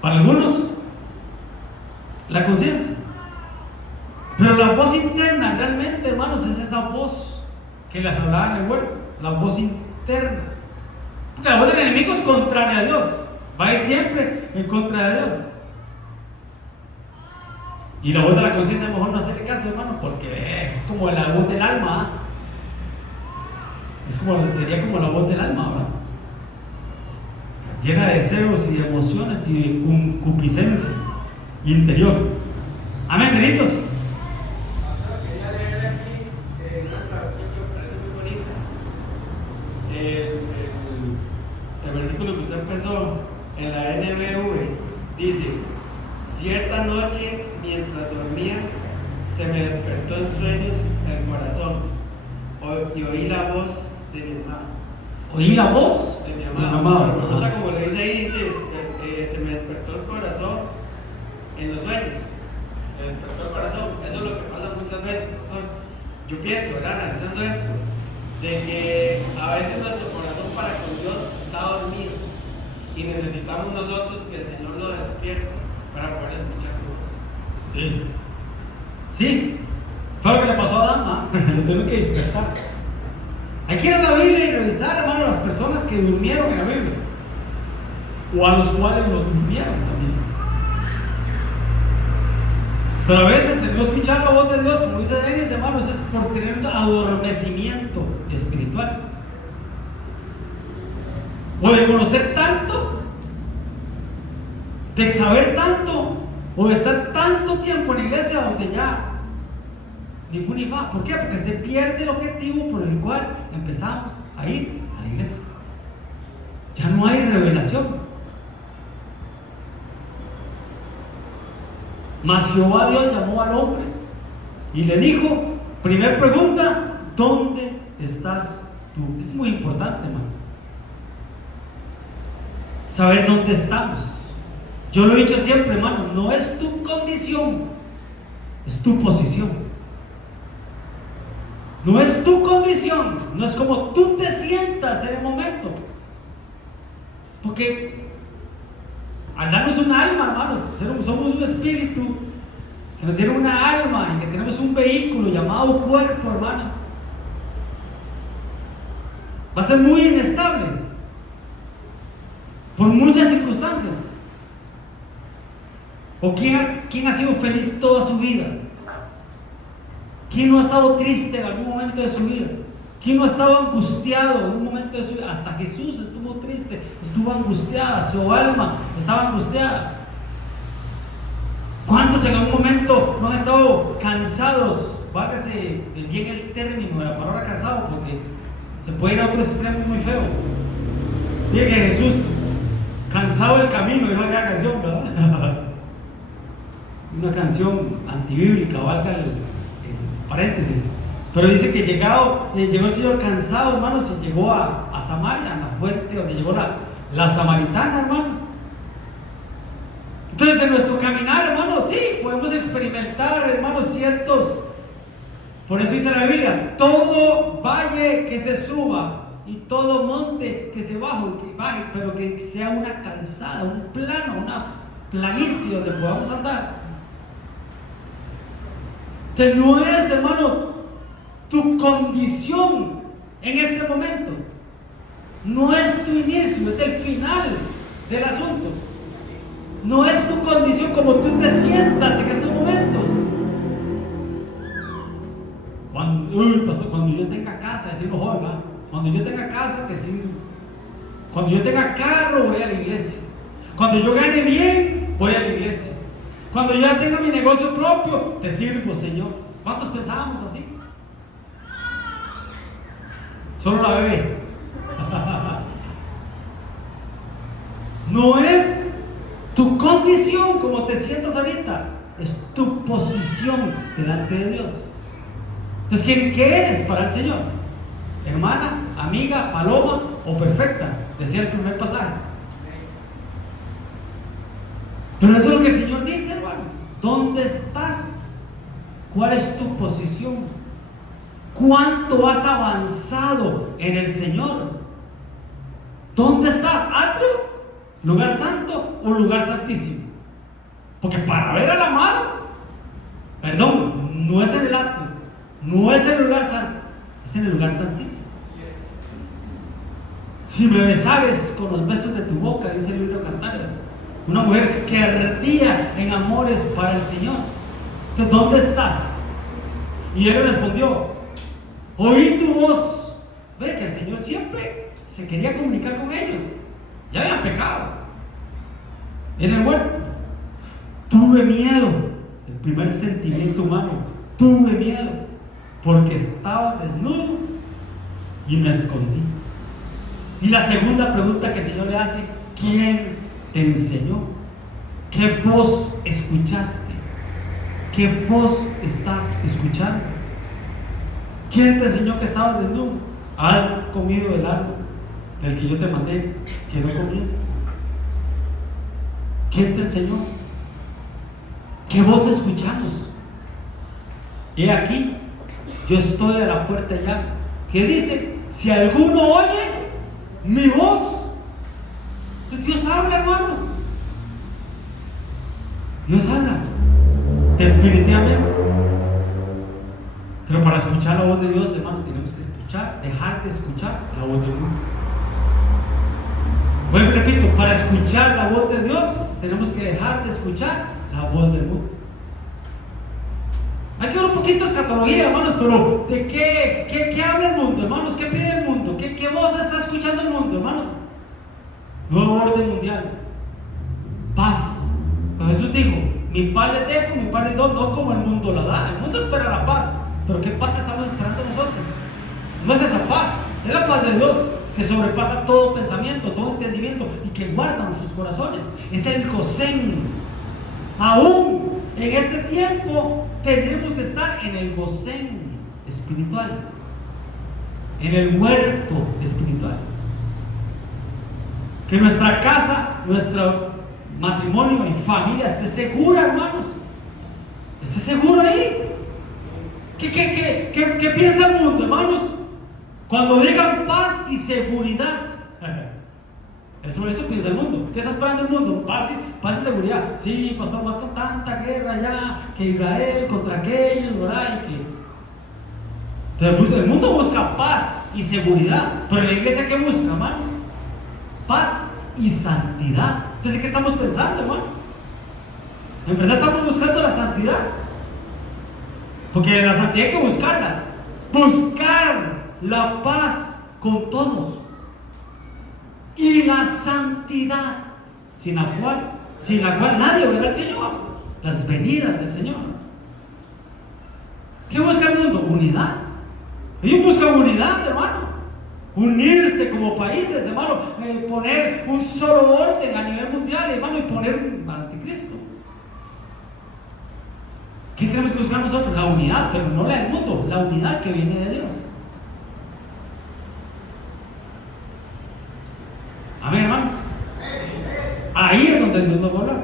Para algunos, la conciencia. Pero la voz interna realmente, hermanos, es esa voz que les hablaba en el huerto, la voz interna. Porque la voz del enemigo es contraria a Dios, va a ir siempre en contra de Dios. Y la voz de la conciencia, mejor no hacerle caso, hermano, porque es como la voz del alma. Sería como la voz del alma, ¿verdad? Llena de deseos y de emociones y de concupiscencia interior. Amén, benitos. Quería leer aquí una traducción que me parece muy bonita. El versículo que usted empezó en la NBV dice: cierta noche mientras dormía se me despertó en sueños el corazón y oí la voz de mi amado. ¿Oí la voz? De mi amado. O sea, como le dice ahí, dice, se me despertó el corazón en los sueños. Se despertó el corazón. Eso es lo que pasa muchas veces. Yo pienso, ¿verdad? Analizando esto, de que a veces nuestro corazón para con Dios está dormido y necesitamos nosotros que el Señor lo despierte para poder escuchar su voz. Sí, fue lo que le pasó a Adán, lo tengo que despertar. Hay que ir a la Biblia y revisar, hermano, a las personas que durmieron en la Biblia, o a los cuales los durmieron también. Pero a veces el no escuchar la voz de Dios, como dice Denis, hermanos, es por tener un adormecimiento espiritual, o de conocer tanto, de saber tanto, o de estar tanto tiempo en la iglesia donde ya ni fu ni fa. ¿Por qué? Porque se pierde el objetivo por el cual empezamos a ir a la iglesia. Ya no hay revelación. Mas Jehová Dios llamó al hombre y le dijo, primer pregunta, ¿dónde estás tú? Es muy importante, hermano, saber dónde estamos. Yo lo he dicho siempre, hermano, no es tu condición, es tu posición. No es tu condición, no es como tú te sientas en el momento. Porque al darnos un alma, hermanos, somos un espíritu que nos tiene una alma y que tenemos un vehículo llamado cuerpo, hermano. Va a ser muy inestable por muchas circunstancias. ¿O quién ha sido feliz toda su vida? ¿Quién no ha estado triste en algún momento de su vida? ¿Quién no ha estado angustiado en un momento de su vida? Hasta Jesús estuvo triste, estuvo angustiada, su alma estaba angustiada. ¿Cuántos en algún momento no han estado cansados? Válgase bien el término de la palabra cansado, porque se puede ir a otro extremo muy feo. Dice que Jesús, cansado del camino, dijo aquella canción, ¿verdad? Una canción antibíblica, valga el paréntesis. Pero dice que llegó el Señor cansado, hermanos, y llegó a Samaria, a la fuente donde llegó la samaritana, hermano. Entonces, en nuestro caminar, hermanos, sí, podemos experimentar, hermanos, ciertos. Por eso dice la Biblia: todo valle que se suba y todo monte que se baje, pero que sea una calzada, un plano, una planicie donde podamos andar. Que no es, hermano, tu condición en este momento, no es tu inicio, es el final del asunto. No es tu condición como tú te sientas en estos momentos. Cuando yo tenga casa, decirlo joven, ¿verdad? Cuando yo tenga casa, decirlo. Cuando yo tenga carro, voy a la iglesia. Cuando yo gane bien, voy a la iglesia. Cuando yo ya tenga mi negocio propio, te sirvo, Señor. ¿Cuántos pensábamos así? Solo la bebé. No es tu condición como te sientas ahorita, es tu posición delante de Dios. Entonces, ¿qué eres para el Señor? ¿Hermana, amiga, paloma o perfecta? Decía el primer pasaje. Pero eso es lo que el Señor dice, hermano. ¿Dónde estás? ¿Cuál es tu posición? ¿Cuánto has avanzado en el Señor? ¿Dónde está? ¿Atrio? ¿Lugar santo o lugar santísimo? Porque para ver al amado, perdón, no es en el atrio, no es en el lugar santo, es en el lugar santísimo. Si me besares con los besos de tu boca, dice el libro de Cantares, una mujer que ardía en amores para el Señor. Entonces, ¿dónde estás? Y él respondió: oí tu voz. Ve que el Señor siempre se quería comunicar con ellos. Ya habían pecado en el huerto. Tuve miedo. El primer sentimiento humano: tuve miedo, porque estaba desnudo y me escondí. Y la segunda pregunta que el Señor le hace: ¿quién te enseñó? ¿Qué voz escuchaste? ¿Qué voz estás escuchando? ¿Quién te enseñó que estabas desnudo? ¿Has comido el árbol del que yo te mandé que no comías? ¿Quién te enseñó? ¿Qué voz escuchamos? He aquí, yo estoy a la puerta ya. ¿Qué dice? Si alguno oye mi voz. Dios habla, hermano. Dios habla, definitivamente. Pero para escuchar la voz de Dios, hermano, tenemos que escuchar, dejar de escuchar la voz del mundo. Bueno, repito, para escuchar la voz de Dios, tenemos que dejar de escuchar la voz del mundo. Hay que ver un poquito de escatología, hermanos, pero ¿de qué habla el mundo, hermanos? ¿Qué pide el mundo? ¿Qué voz está escuchando el mundo, hermanos? Nuevo orden mundial, paz. Pero Jesús dijo: mi paz les dejo, mi paz les doy, no como el mundo la da. El mundo espera la paz, pero ¿qué paz estamos esperando nosotros? No es esa paz, es la paz de Dios, que sobrepasa todo pensamiento, todo entendimiento, y que guarda nuestros corazones. Es el gocén. Aún en este tiempo tenemos que estar en el gocén espiritual, en el huerto espiritual. Que nuestra casa, nuestro matrimonio y familia esté segura, hermanos. Esté seguro ahí. ¿Qué piensa el mundo, hermanos? Cuando digan paz y seguridad, eso piensa el mundo. ¿Qué está esperando el mundo? Paz y seguridad. Sí, pastor, más con tanta guerra ya, que Israel contra aquellos, ¿verdad? Entonces, el mundo busca paz y seguridad, pero la iglesia, ¿qué busca, hermano? Paz y santidad. Entonces, ¿qué estamos pensando, hermano? En verdad estamos buscando la santidad. Porque la santidad hay que buscarla. Buscar la paz con todos. Y la santidad, sin la cual nadie verá al Señor. Las venidas del Señor. ¿Qué busca el mundo? Unidad. Ellos buscan unidad, hermano. Unirse como países, hermano. Poner un solo orden a nivel mundial, hermano, y poner un anticristo. ¿Qué tenemos que buscar nosotros? La unidad, pero no la del mundo, la unidad que viene de Dios. Amén, hermano. Ahí es donde Dios nos va a hablar.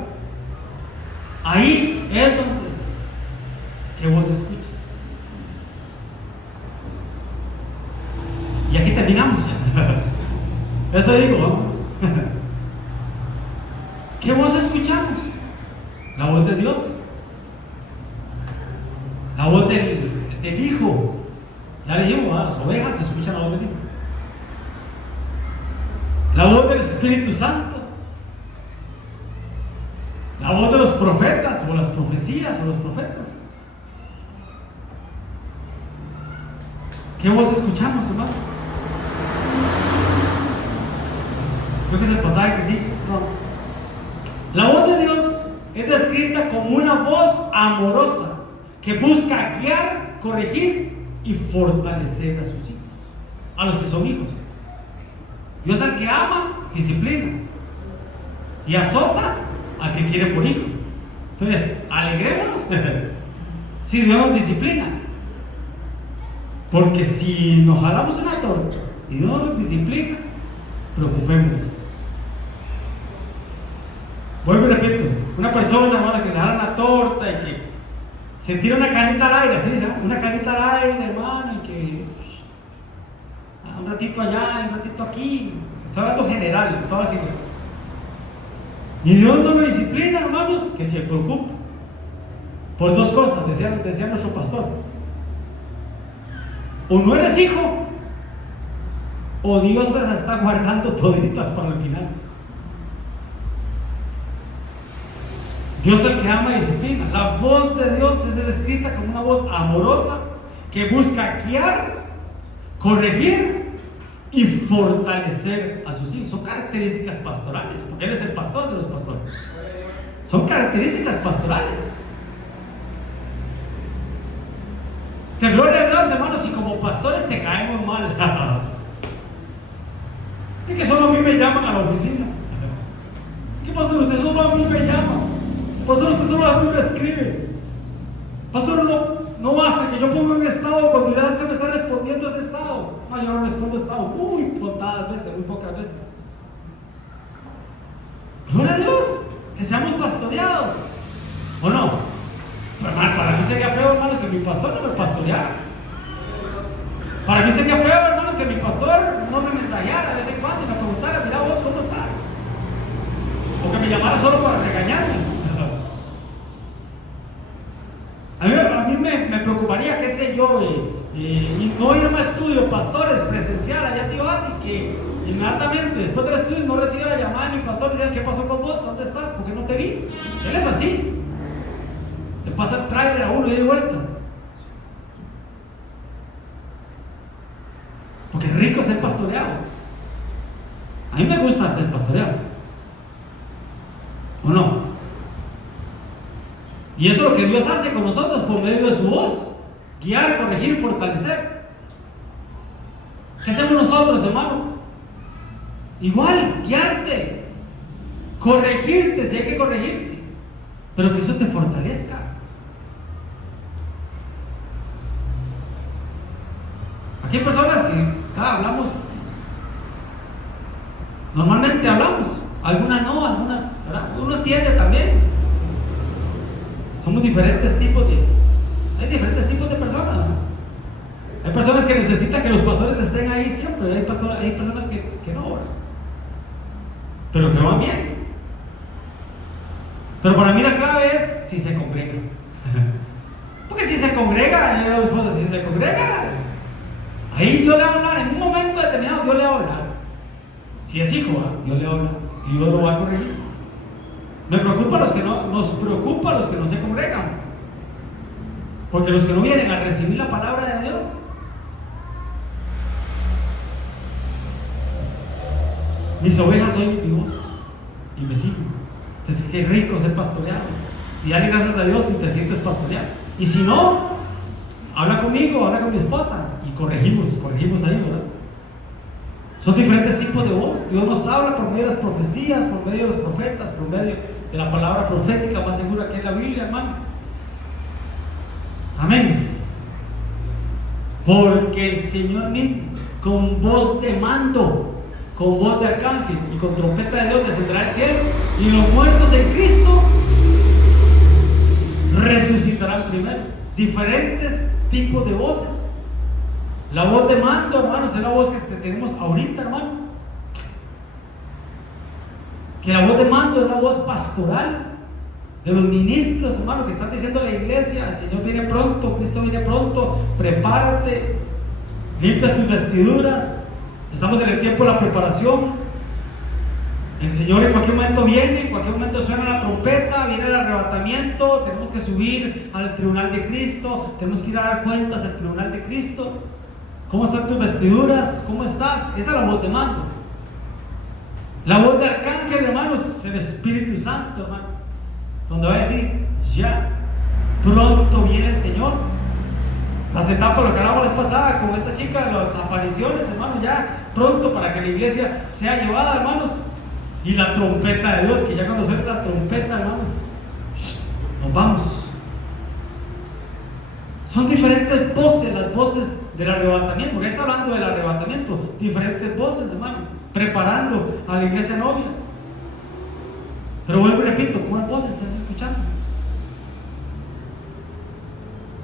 Ahí es donde que vos escuchas. Y aquí terminamos. Eso digo, ¿no? ¿Qué voz escuchamos? La voz de Dios. La voz del Hijo. Ya le digo, las ovejas escuchan la voz del Hijo. La voz del Espíritu Santo. La voz de los profetas, o las profecías, o los profetas. ¿Qué voz escuchamos, hermano? Creo que es el pasaje que sí. No. La voz de Dios es descrita como una voz amorosa que busca guiar, corregir y fortalecer a sus hijos, a los que son hijos. Dios al que ama, disciplina, y azota al que quiere por hijo. Entonces, alegrémonos si Dios nos disciplina, porque si nos jalamos una torta y no nos disciplina, preocupémonos. Vuelvo y repito, una persona, hermano, que le jala una torta y que se tira una canita al aire, ¿sí? Una canita al aire, hermano, y que un ratito allá, un ratito aquí, estoy hablando general, todo así. Y Dios no me disciplina, hermanos, que se preocupe por dos cosas, decía nuestro pastor. O no eres hijo, o Dios se las está guardando toditas para el final. Dios es el que ama y disciplina. La voz de Dios es descrita como una voz amorosa que busca guiar, corregir y fortalecer a sus hijos. Son características pastorales, porque Él es el pastor de los pastores. Son características pastorales. Que gloria a Dios, hermanos, y como pastores te caemos mal. Es que solo a mí me llaman a la oficina. ¿Qué pastor? Usted solo a mí me llama. Pastor, usted solo a mí me escribe. Pastor, no basta que yo ponga un estado cuando ya se me está respondiendo ese estado. No, yo no respondo estado muy contadas veces, muy pocas veces. Gloria a Dios, que seamos pastoreados. ¿O no? Pero, hermano, para mí sería feo, hermanos, que mi pastor no me pastoreara. Para mí sería feo, hermanos, que mi pastor no me mensajeara de vez en cuando y me preguntara, mira vos, ¿cómo estás? O que me llamara solo para regañarme. A mí me preocuparía, qué sé yo, y no ir a un estudio, pastores, presencial, allá te vas y que inmediatamente después del estudio no reciba la llamada de mi pastor y diga, ¿qué pasó con vos? ¿Dónde estás? ¿Por qué no te vi? Él es así. Le pasa el tráiler a uno y de vuelta. Porque es rico ser pastoreado. A mí me gusta ser pastoreado. ¿O no? Y eso es lo que Dios hace con nosotros por medio de su voz: guiar, corregir, fortalecer. ¿Qué hacemos nosotros, hermano? Igual, guiarte, corregirte si hay que corregirte, pero que eso te fortalezca. Aquí hay personas que hablamos, normalmente hablamos, algunas no, algunas, ¿verdad? Uno entiende también. Somos diferentes tipos hay diferentes tipos de personas, ¿no? Hay personas que necesitan que los pastores estén ahí siempre, hay personas que no, ¿verdad? Pero que van bien. Pero para mí la clave es si se congrega. Porque si se congrega, si se congrega, ahí Dios le va a hablar, en un momento determinado Dios le va a hablar. Si es hijo, Dios le va a hablar y Dios lo va a corregir. Me preocupa los que no, nos preocupa los que no se congregan. Porque los que no vienen a recibir la palabra de Dios, mis ovejas oyen mi voz y me siguen. Entonces, qué rico ser pastoreado. Y dale gracias a Dios si te sientes pastoreado. Y si no, habla conmigo, habla con mi esposa y corregimos ahí, ¿verdad? Son diferentes tipos de voz. Dios nos habla por medio de las profecías, por medio de los profetas, por medio de la palabra profética más segura que es la Biblia, hermano. Amén. Porque el Señor mismo, con voz de mando, con voz de arcángel y con trompeta de Dios, descenderá al cielo, y los muertos en Cristo resucitarán primero. Diferentes tipos de voces. La voz de mando, hermanos, es la voz que tenemos ahorita, hermano. Que la voz de mando es la voz pastoral de los ministros, hermano, que están diciendo a la iglesia: el Señor viene pronto, Cristo viene pronto, prepárate, limpia tus vestiduras. Estamos en el tiempo de la preparación. El Señor en cualquier momento viene, en cualquier momento suena la trompeta, viene el arrebatamiento, tenemos que subir al tribunal de Cristo, tenemos que ir a dar cuentas al tribunal de Cristo. ¿Cómo están tus vestiduras? ¿Cómo estás? Esa es la voz de mando. La voz de arcángel, hermanos, es el Espíritu Santo, hermano, donde va a decir: ya, pronto viene el Señor. Las etapas, lo que hablamos la vez pasada con esta chica, las apariciones, hermanos, ya pronto para que la iglesia sea llevada, hermanos. Y la trompeta de Dios, que ya cuando suena la trompeta, hermanos, nos vamos. Son diferentes voces, las voces del arrebatamiento, porque está hablando del arrebatamiento, diferentes voces, hermano, preparando a la iglesia novia. Pero vuelvo y repito, ¿cuál voz estás escuchando?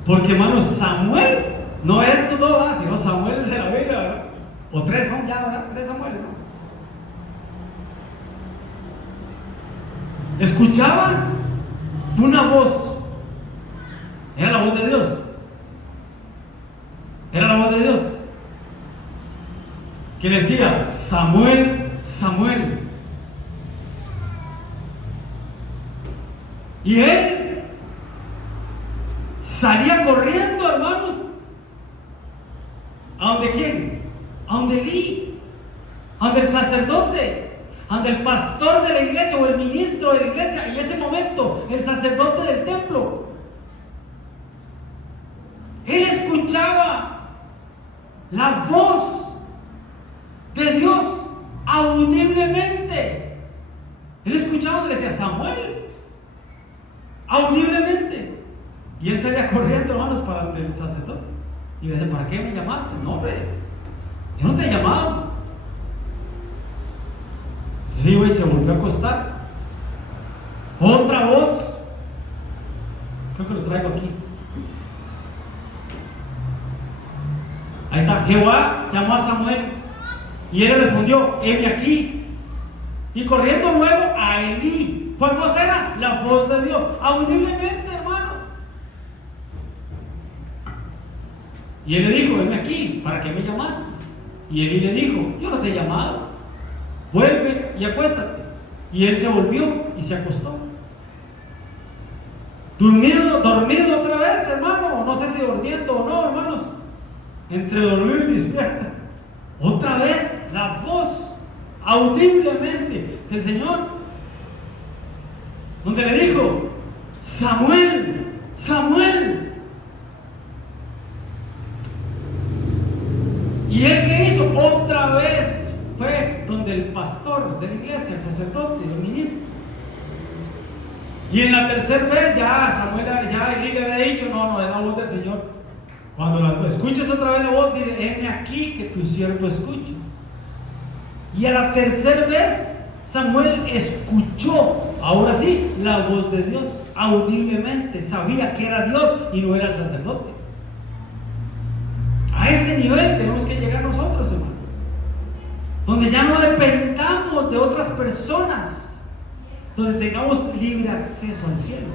Porque, hermanos, Samuel no es estos dos, sino Samuel de la Biblia, ¿verdad? O tres son ya, ¿verdad? Tres Samueles, ¿no? Escuchaba una voz, era la voz de Dios. Era la voz de Dios que decía: Samuel, Samuel. Y él salía corriendo, hermanos. ¿A donde quién? A donde Elí, a donde el sacerdote, a donde el pastor de la iglesia o el ministro de la iglesia, y en ese momento el sacerdote del templo. Él escuchaba la voz de Dios audiblemente. Él escuchaba donde decía: Samuel, audiblemente. Y él salía corriendo, hermanos, para el sacerdote. Y le decía: ¿para qué me llamaste? No, hombre, yo no te he llamado. Sí, güey, se volvió a acostar. Otra voz. Creo que lo traigo aquí. Ahí está. Jehová llamó a Samuel y él respondió: heme aquí. Y corriendo luego a Elí. ¿Cuál voz era? La voz de Dios, audiblemente, hermano. Y él le dijo: heme aquí, ¿para qué me llamaste? Y Elí le dijo: yo no te he llamado, vuelve y acuéstate. Y él se volvió y se acostó. Dormido otra vez, hermano. No sé si durmiendo o no, hermanos. Entre dormir y despierta. Otra vez la voz audiblemente del Señor, donde le dijo: Samuel, Samuel. ¿Y él qué hizo? Otra vez fue donde el pastor de la iglesia, el sacerdote, el ministro. Y en la tercera vez ya Samuel, ya Elí le había dicho: no, es la voz del Señor. Cuando escuches otra vez la voz, dile: heme aquí, que tu siervo escucha. Y a la tercera vez Samuel escuchó, ahora sí, la voz de Dios audiblemente. Sabía que era Dios y no era el sacerdote. A ese nivel tenemos que llegar nosotros, hermano, donde ya no dependamos de otras personas, donde tengamos libre acceso al cielo,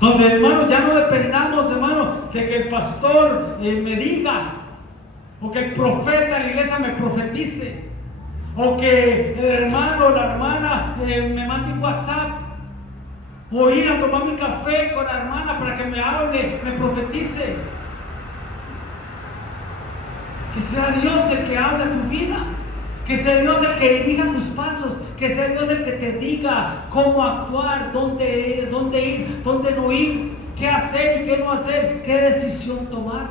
donde, hermano, ya no dependamos, hermano, de que el pastor me diga, o que el profeta de la iglesia me profetice, o que el hermano o la hermana me mande un WhatsApp, o ir a tomar mi café con la hermana para que me hable, me profetice. Que sea Dios el que habla tu vida, que sea Dios el que dirija tus pasos, que sea Dios el que te diga cómo actuar, dónde ir, dónde no ir, qué hacer y qué no hacer, qué decisión tomar.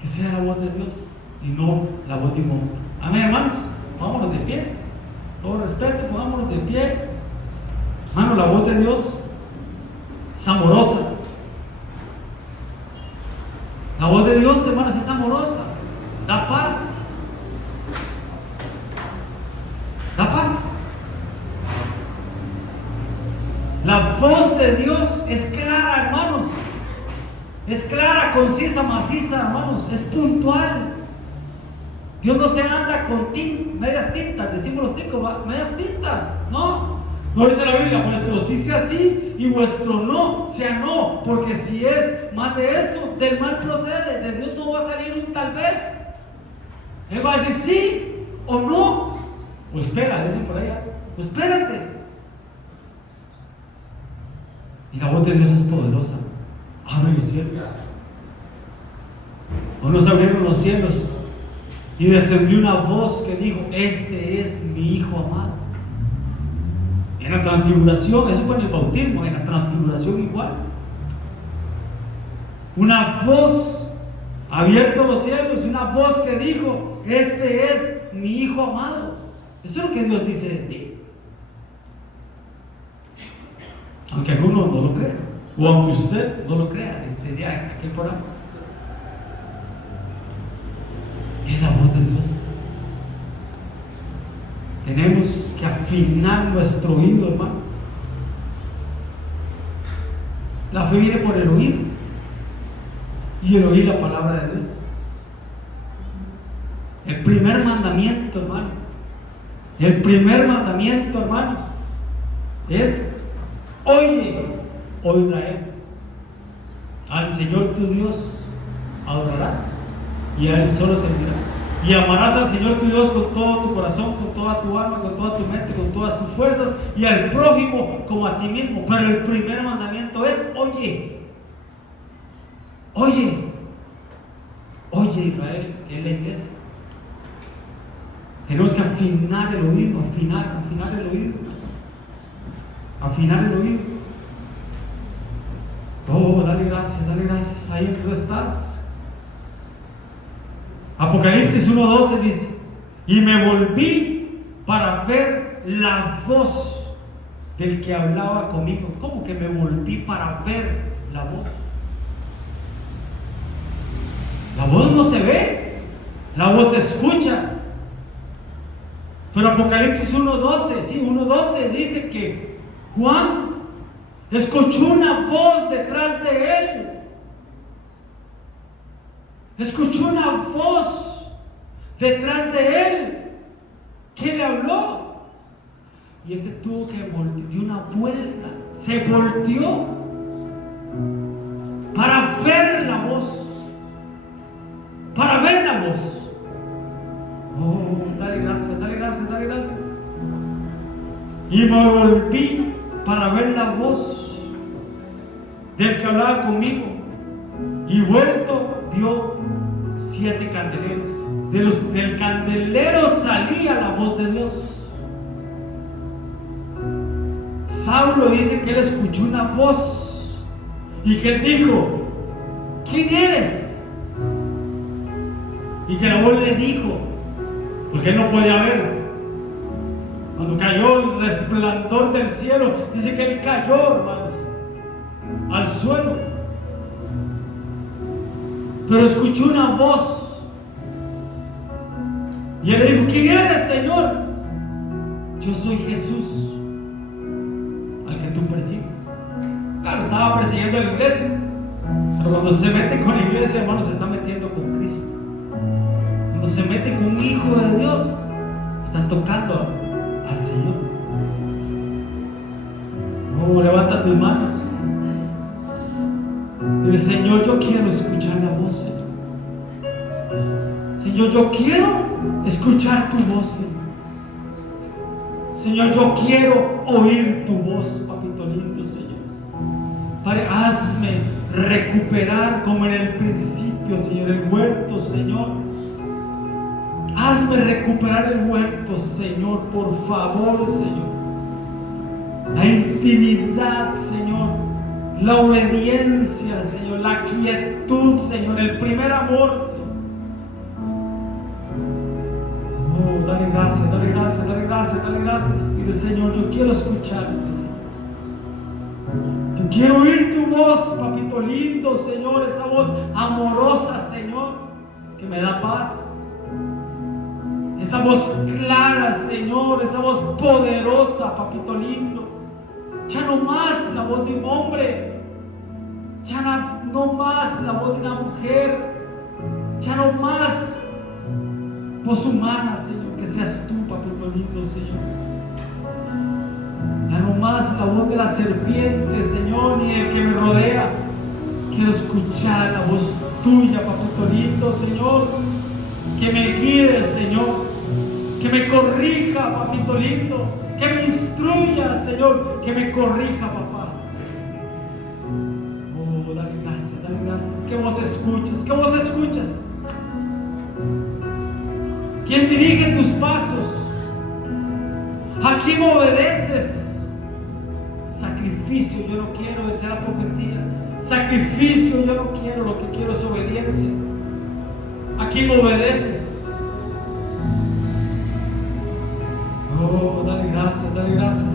Que sea la voz de Dios y no la voz de un hombre. Amén, hermanos. Vámonos de pie. Todo respeto, pongámonos de pie. Hermano, la voz de Dios es amorosa. La voz de Dios, hermanos, es amorosa. Da paz. Da paz. La voz de Dios es clara, hermanos. Es clara, concisa, maciza, hermanos. Es puntual. Dios no se anda con medias tintas, decimos los ticos, medias tintas, ¿no? No dice la Biblia, vuestro sí sea sí y vuestro no sea no, porque si es más de esto, del mal procede, de Dios no va a salir un tal vez. Él va a decir sí o no, o espera, dicen por allá, o espérate. Y la voz de Dios es poderosa. Abre los cielos. O nos abrieron los cielos y descendió una voz que dijo: este es mi Hijo amado. En la transfiguración, eso fue en el bautismo, en la transfiguración igual. Una voz, abierto los cielos, una voz que dijo: este es mi Hijo amado. Eso es lo que Dios dice de ti. Aunque algunos no lo crean, o aunque usted no lo crea, entendía aquel programa. Es la voz de Dios. Tenemos que afinar nuestro oído, hermanos. La fe viene por el oír, y el oír la palabra de Dios. El primer mandamiento, hermano, es: oye, oh Israel, al Señor tu Dios adorarás y a Él solo servirás. Y amarás al Señor tu Dios con todo tu corazón, con toda tu alma, con toda tu mente, con todas tus fuerzas, y al prójimo como a ti mismo. Pero el primer mandamiento es: oye, oye, oye Israel, que es la iglesia. Tenemos que afinar el oído, afinar el oído, afinar el oído. Oh, dale gracias, ahí tú estás. Apocalipsis 1:12 dice: y me volví para ver la voz del que hablaba conmigo. ¿Cómo que me volví para ver la voz? La voz no se ve, la voz se escucha. Pero Apocalipsis 1:12 dice que Juan escuchó una voz detrás de él. Escuchó una voz detrás de él que le habló. Y ese tuvo que dio una vuelta, se volteó para ver la voz. Para ver la voz. Oh, dale gracias. Y me volví para ver la voz del que hablaba conmigo. Y vuelto vio 7 candeleros. Del candelero salía la voz de Dios. Saulo dice que él escuchó una voz y que él dijo: ¿quién eres? Y que la voz le dijo, porque él no podía ver. Cuando cayó el resplandor del cielo, dice que él cayó, hermanos, al suelo. Pero escuchó una voz y él le dijo: ¿quién eres, Señor? Yo soy Jesús, al que tú persigues. Claro, estaba persiguiendo a la iglesia, pero cuando se mete con la iglesia, hermanos, se está metiendo con Cristo. Cuando se mete con un hijo de Dios, están tocando al Señor. Oh, levanta tus manos. Dile: Señor, yo quiero escuchar la voz. Señor, yo quiero escuchar tu voz, Señor. Señor, yo quiero oír tu voz, papito lindo, Señor. Padre, hazme recuperar como en el principio, Señor, el huerto, Señor. Hazme recuperar el huerto, Señor, por favor, Señor. La intimidad, Señor. La obediencia, Señor. La quietud, Señor. El primer amor, Señor. Oh, dale gracias, dale gracias, dale gracias, dale gracias. Dile, Señor, yo quiero escucharte, Señor. Yo quiero oír tu voz, papito lindo, Señor. Esa voz amorosa, Señor, que me da paz. Esa voz clara, Señor, esa voz poderosa, papito lindo. Ya no más la voz de un hombre, ya no más la voz de una mujer, ya no más voz humana, Señor, que seas tú, papito lindo, Señor. Ya no más la voz de la serpiente, Señor, ni el que me rodea. Quiero escuchar la voz tuya, papito lindo, Señor. Que me guíe, Señor. Que me corrija, papito lindo. Que me instruya, Señor. Que me corrija, papá. Oh, dale gracias, dale gracias. Que vos escuchas, que vos escuchas. ¿Quién dirige tus pasos? ¿A quién obedeces? Sacrificio yo no quiero, esa es la profecía. Sacrificio yo no quiero, lo que quiero es obediencia. ¿A quién obedeces? Oh, dale gracias, dale gracias.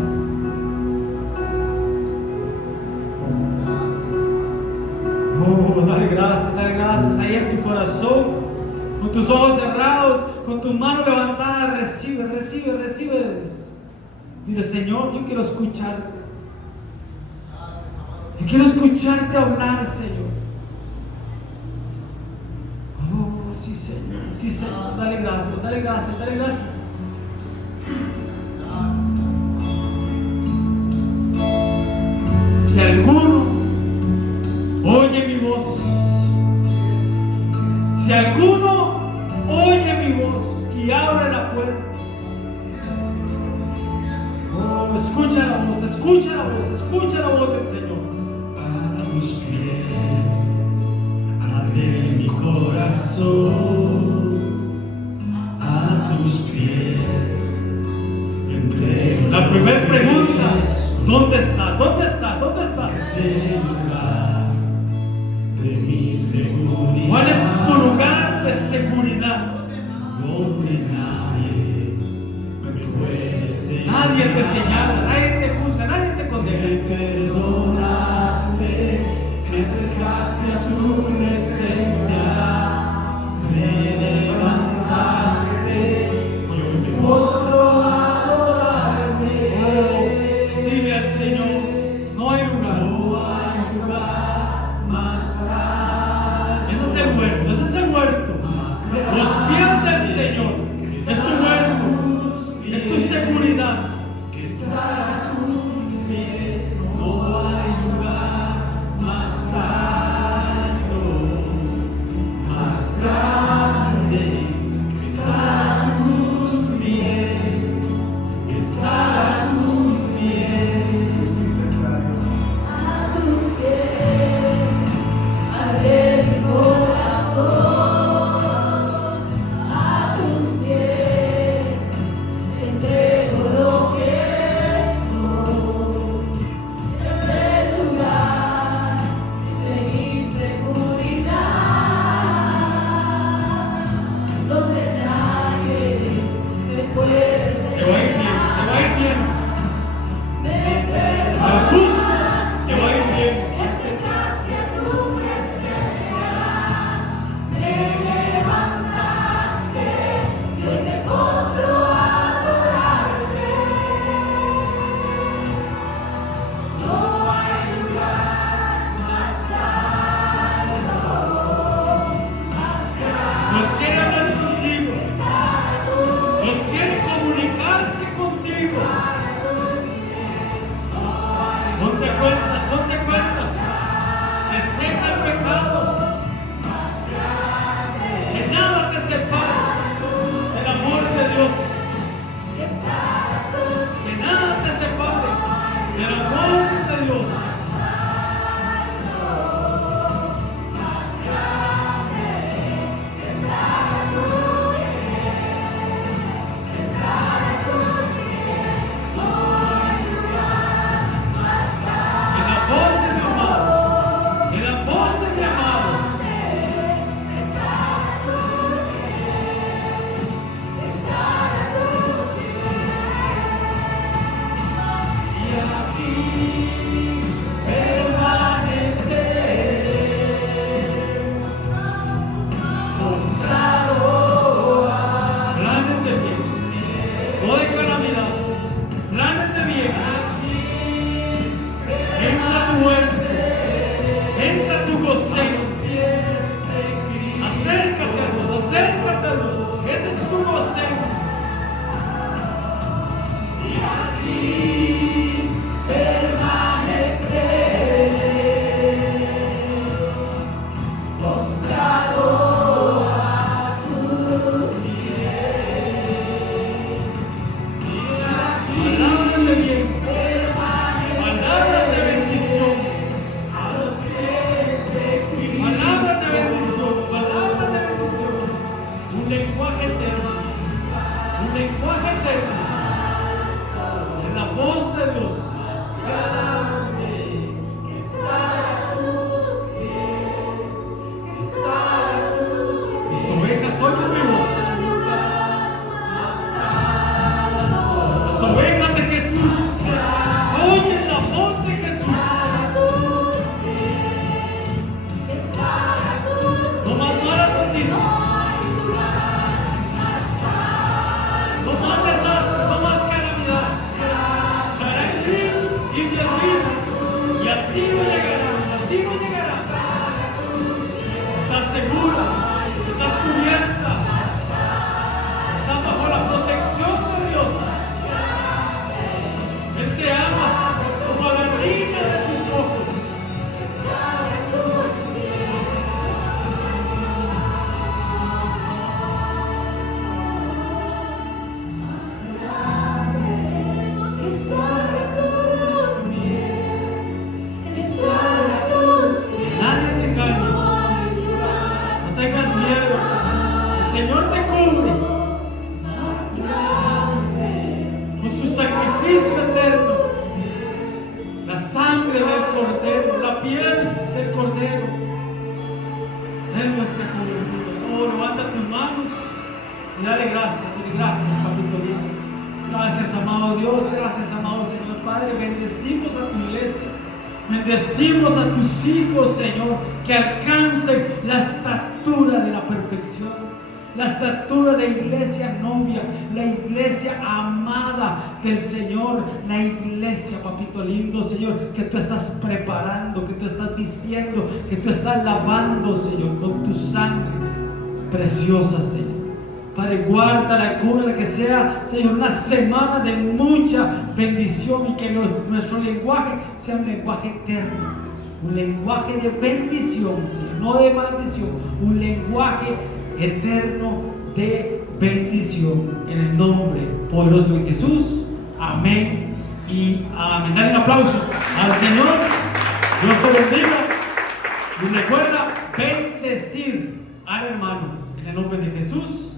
Oh, dale gracias ahí en tu corazón, con tus ojos cerrados, con tus manos levantadas, recibe, recibe, recibe. Dile, Señor, yo quiero escucharte. Yo quiero escucharte hablar, Señor. Oh, sí, Señor, sí, Señor. Dale gracias, dale gracias, dale gracias. Si alguno oye mi voz, si alguno oye mi voz y abre la puerta, oh, escucha la voz, escucha la voz, escucha la voz del Señor. A tus pies, abre mi corazón, a tus pies. La primera pregunta, ¿dónde está? ¿Dónde está? ¿Dónde está? Ese lugar de mi seguridad. ¿Cuál es tu lugar de seguridad? Donde nadie me cueste. Nadie te señala, nadie te juzga, nadie te Me condena. perdonaste, me acercaste a tu presencia, me levantaste, yo me postro a adorarte. Oh, dile al Señor, no hay lugar. No hay lugar más alto. Ese es el huerto, ese es el huerto. Los pies del Señor es tu huerto, es tu seguridad. Que estar a tus pies, no hay lugar más alto, más grande. Que estar a tus pies, que estar a tus pies. A tus pies, abre mi corazón, a tus fuerza. Entra tu gozo. Acércate a Dios, acércate a Dios. Ese es tu gozo. Y aquí permaneceré, postrado a tus pies. Y aquí Palabras de bien, permaneceré, palabras de bendición, a los pies de Cristo. palabras de bendición, palabras de bendición. Un lenguaje eterno, un lenguaje eterno. En la voz de Dios. Mis ovejas oyen mi voz. Las ovejas de Jesús oyen la voz de Jesús. No más malas noticias, no más desastres, no más calamidades. Estará en ti y de ti, y a ti no llegará, a ti no llegará. Estás segura, estás cubierta, estás bajo la protección de Dios. Él te ama como a la niña de sus ojos. Nadie te calma, no tengas miedo. El Señor te cubre con su sacrificio eterno, la sangre del Cordero, la piel del Cordero. Él nuestra cobertura. Oh, levanta tus manos y dale gracias, papito lindo. Gracias, amado Dios, gracias, amado Señor Padre. Bendecimos a tu iglesia. Bendecimos a tus hijos, Señor, que alcancen la estatura de la perfección, la estatura de iglesia novia, la iglesia amada del Señor, la iglesia, papito lindo, Señor, que tú estás preparando, que tú estás vistiendo, que tú estás lavando, Señor, con tu sangre preciosa, Señor. Padre, guárdala, cúbrela, que sea, Señor, una semana de mucha bendición y que nuestro lenguaje sea un lenguaje eterno, un lenguaje de bendición, Señor, no de maldición, un lenguaje eterno de bendición, en el nombre poderoso de Jesús. Amén y amén. Dale un aplauso al Señor. Dios te bendiga y recuerda bendecir al hermano en el nombre de Jesús.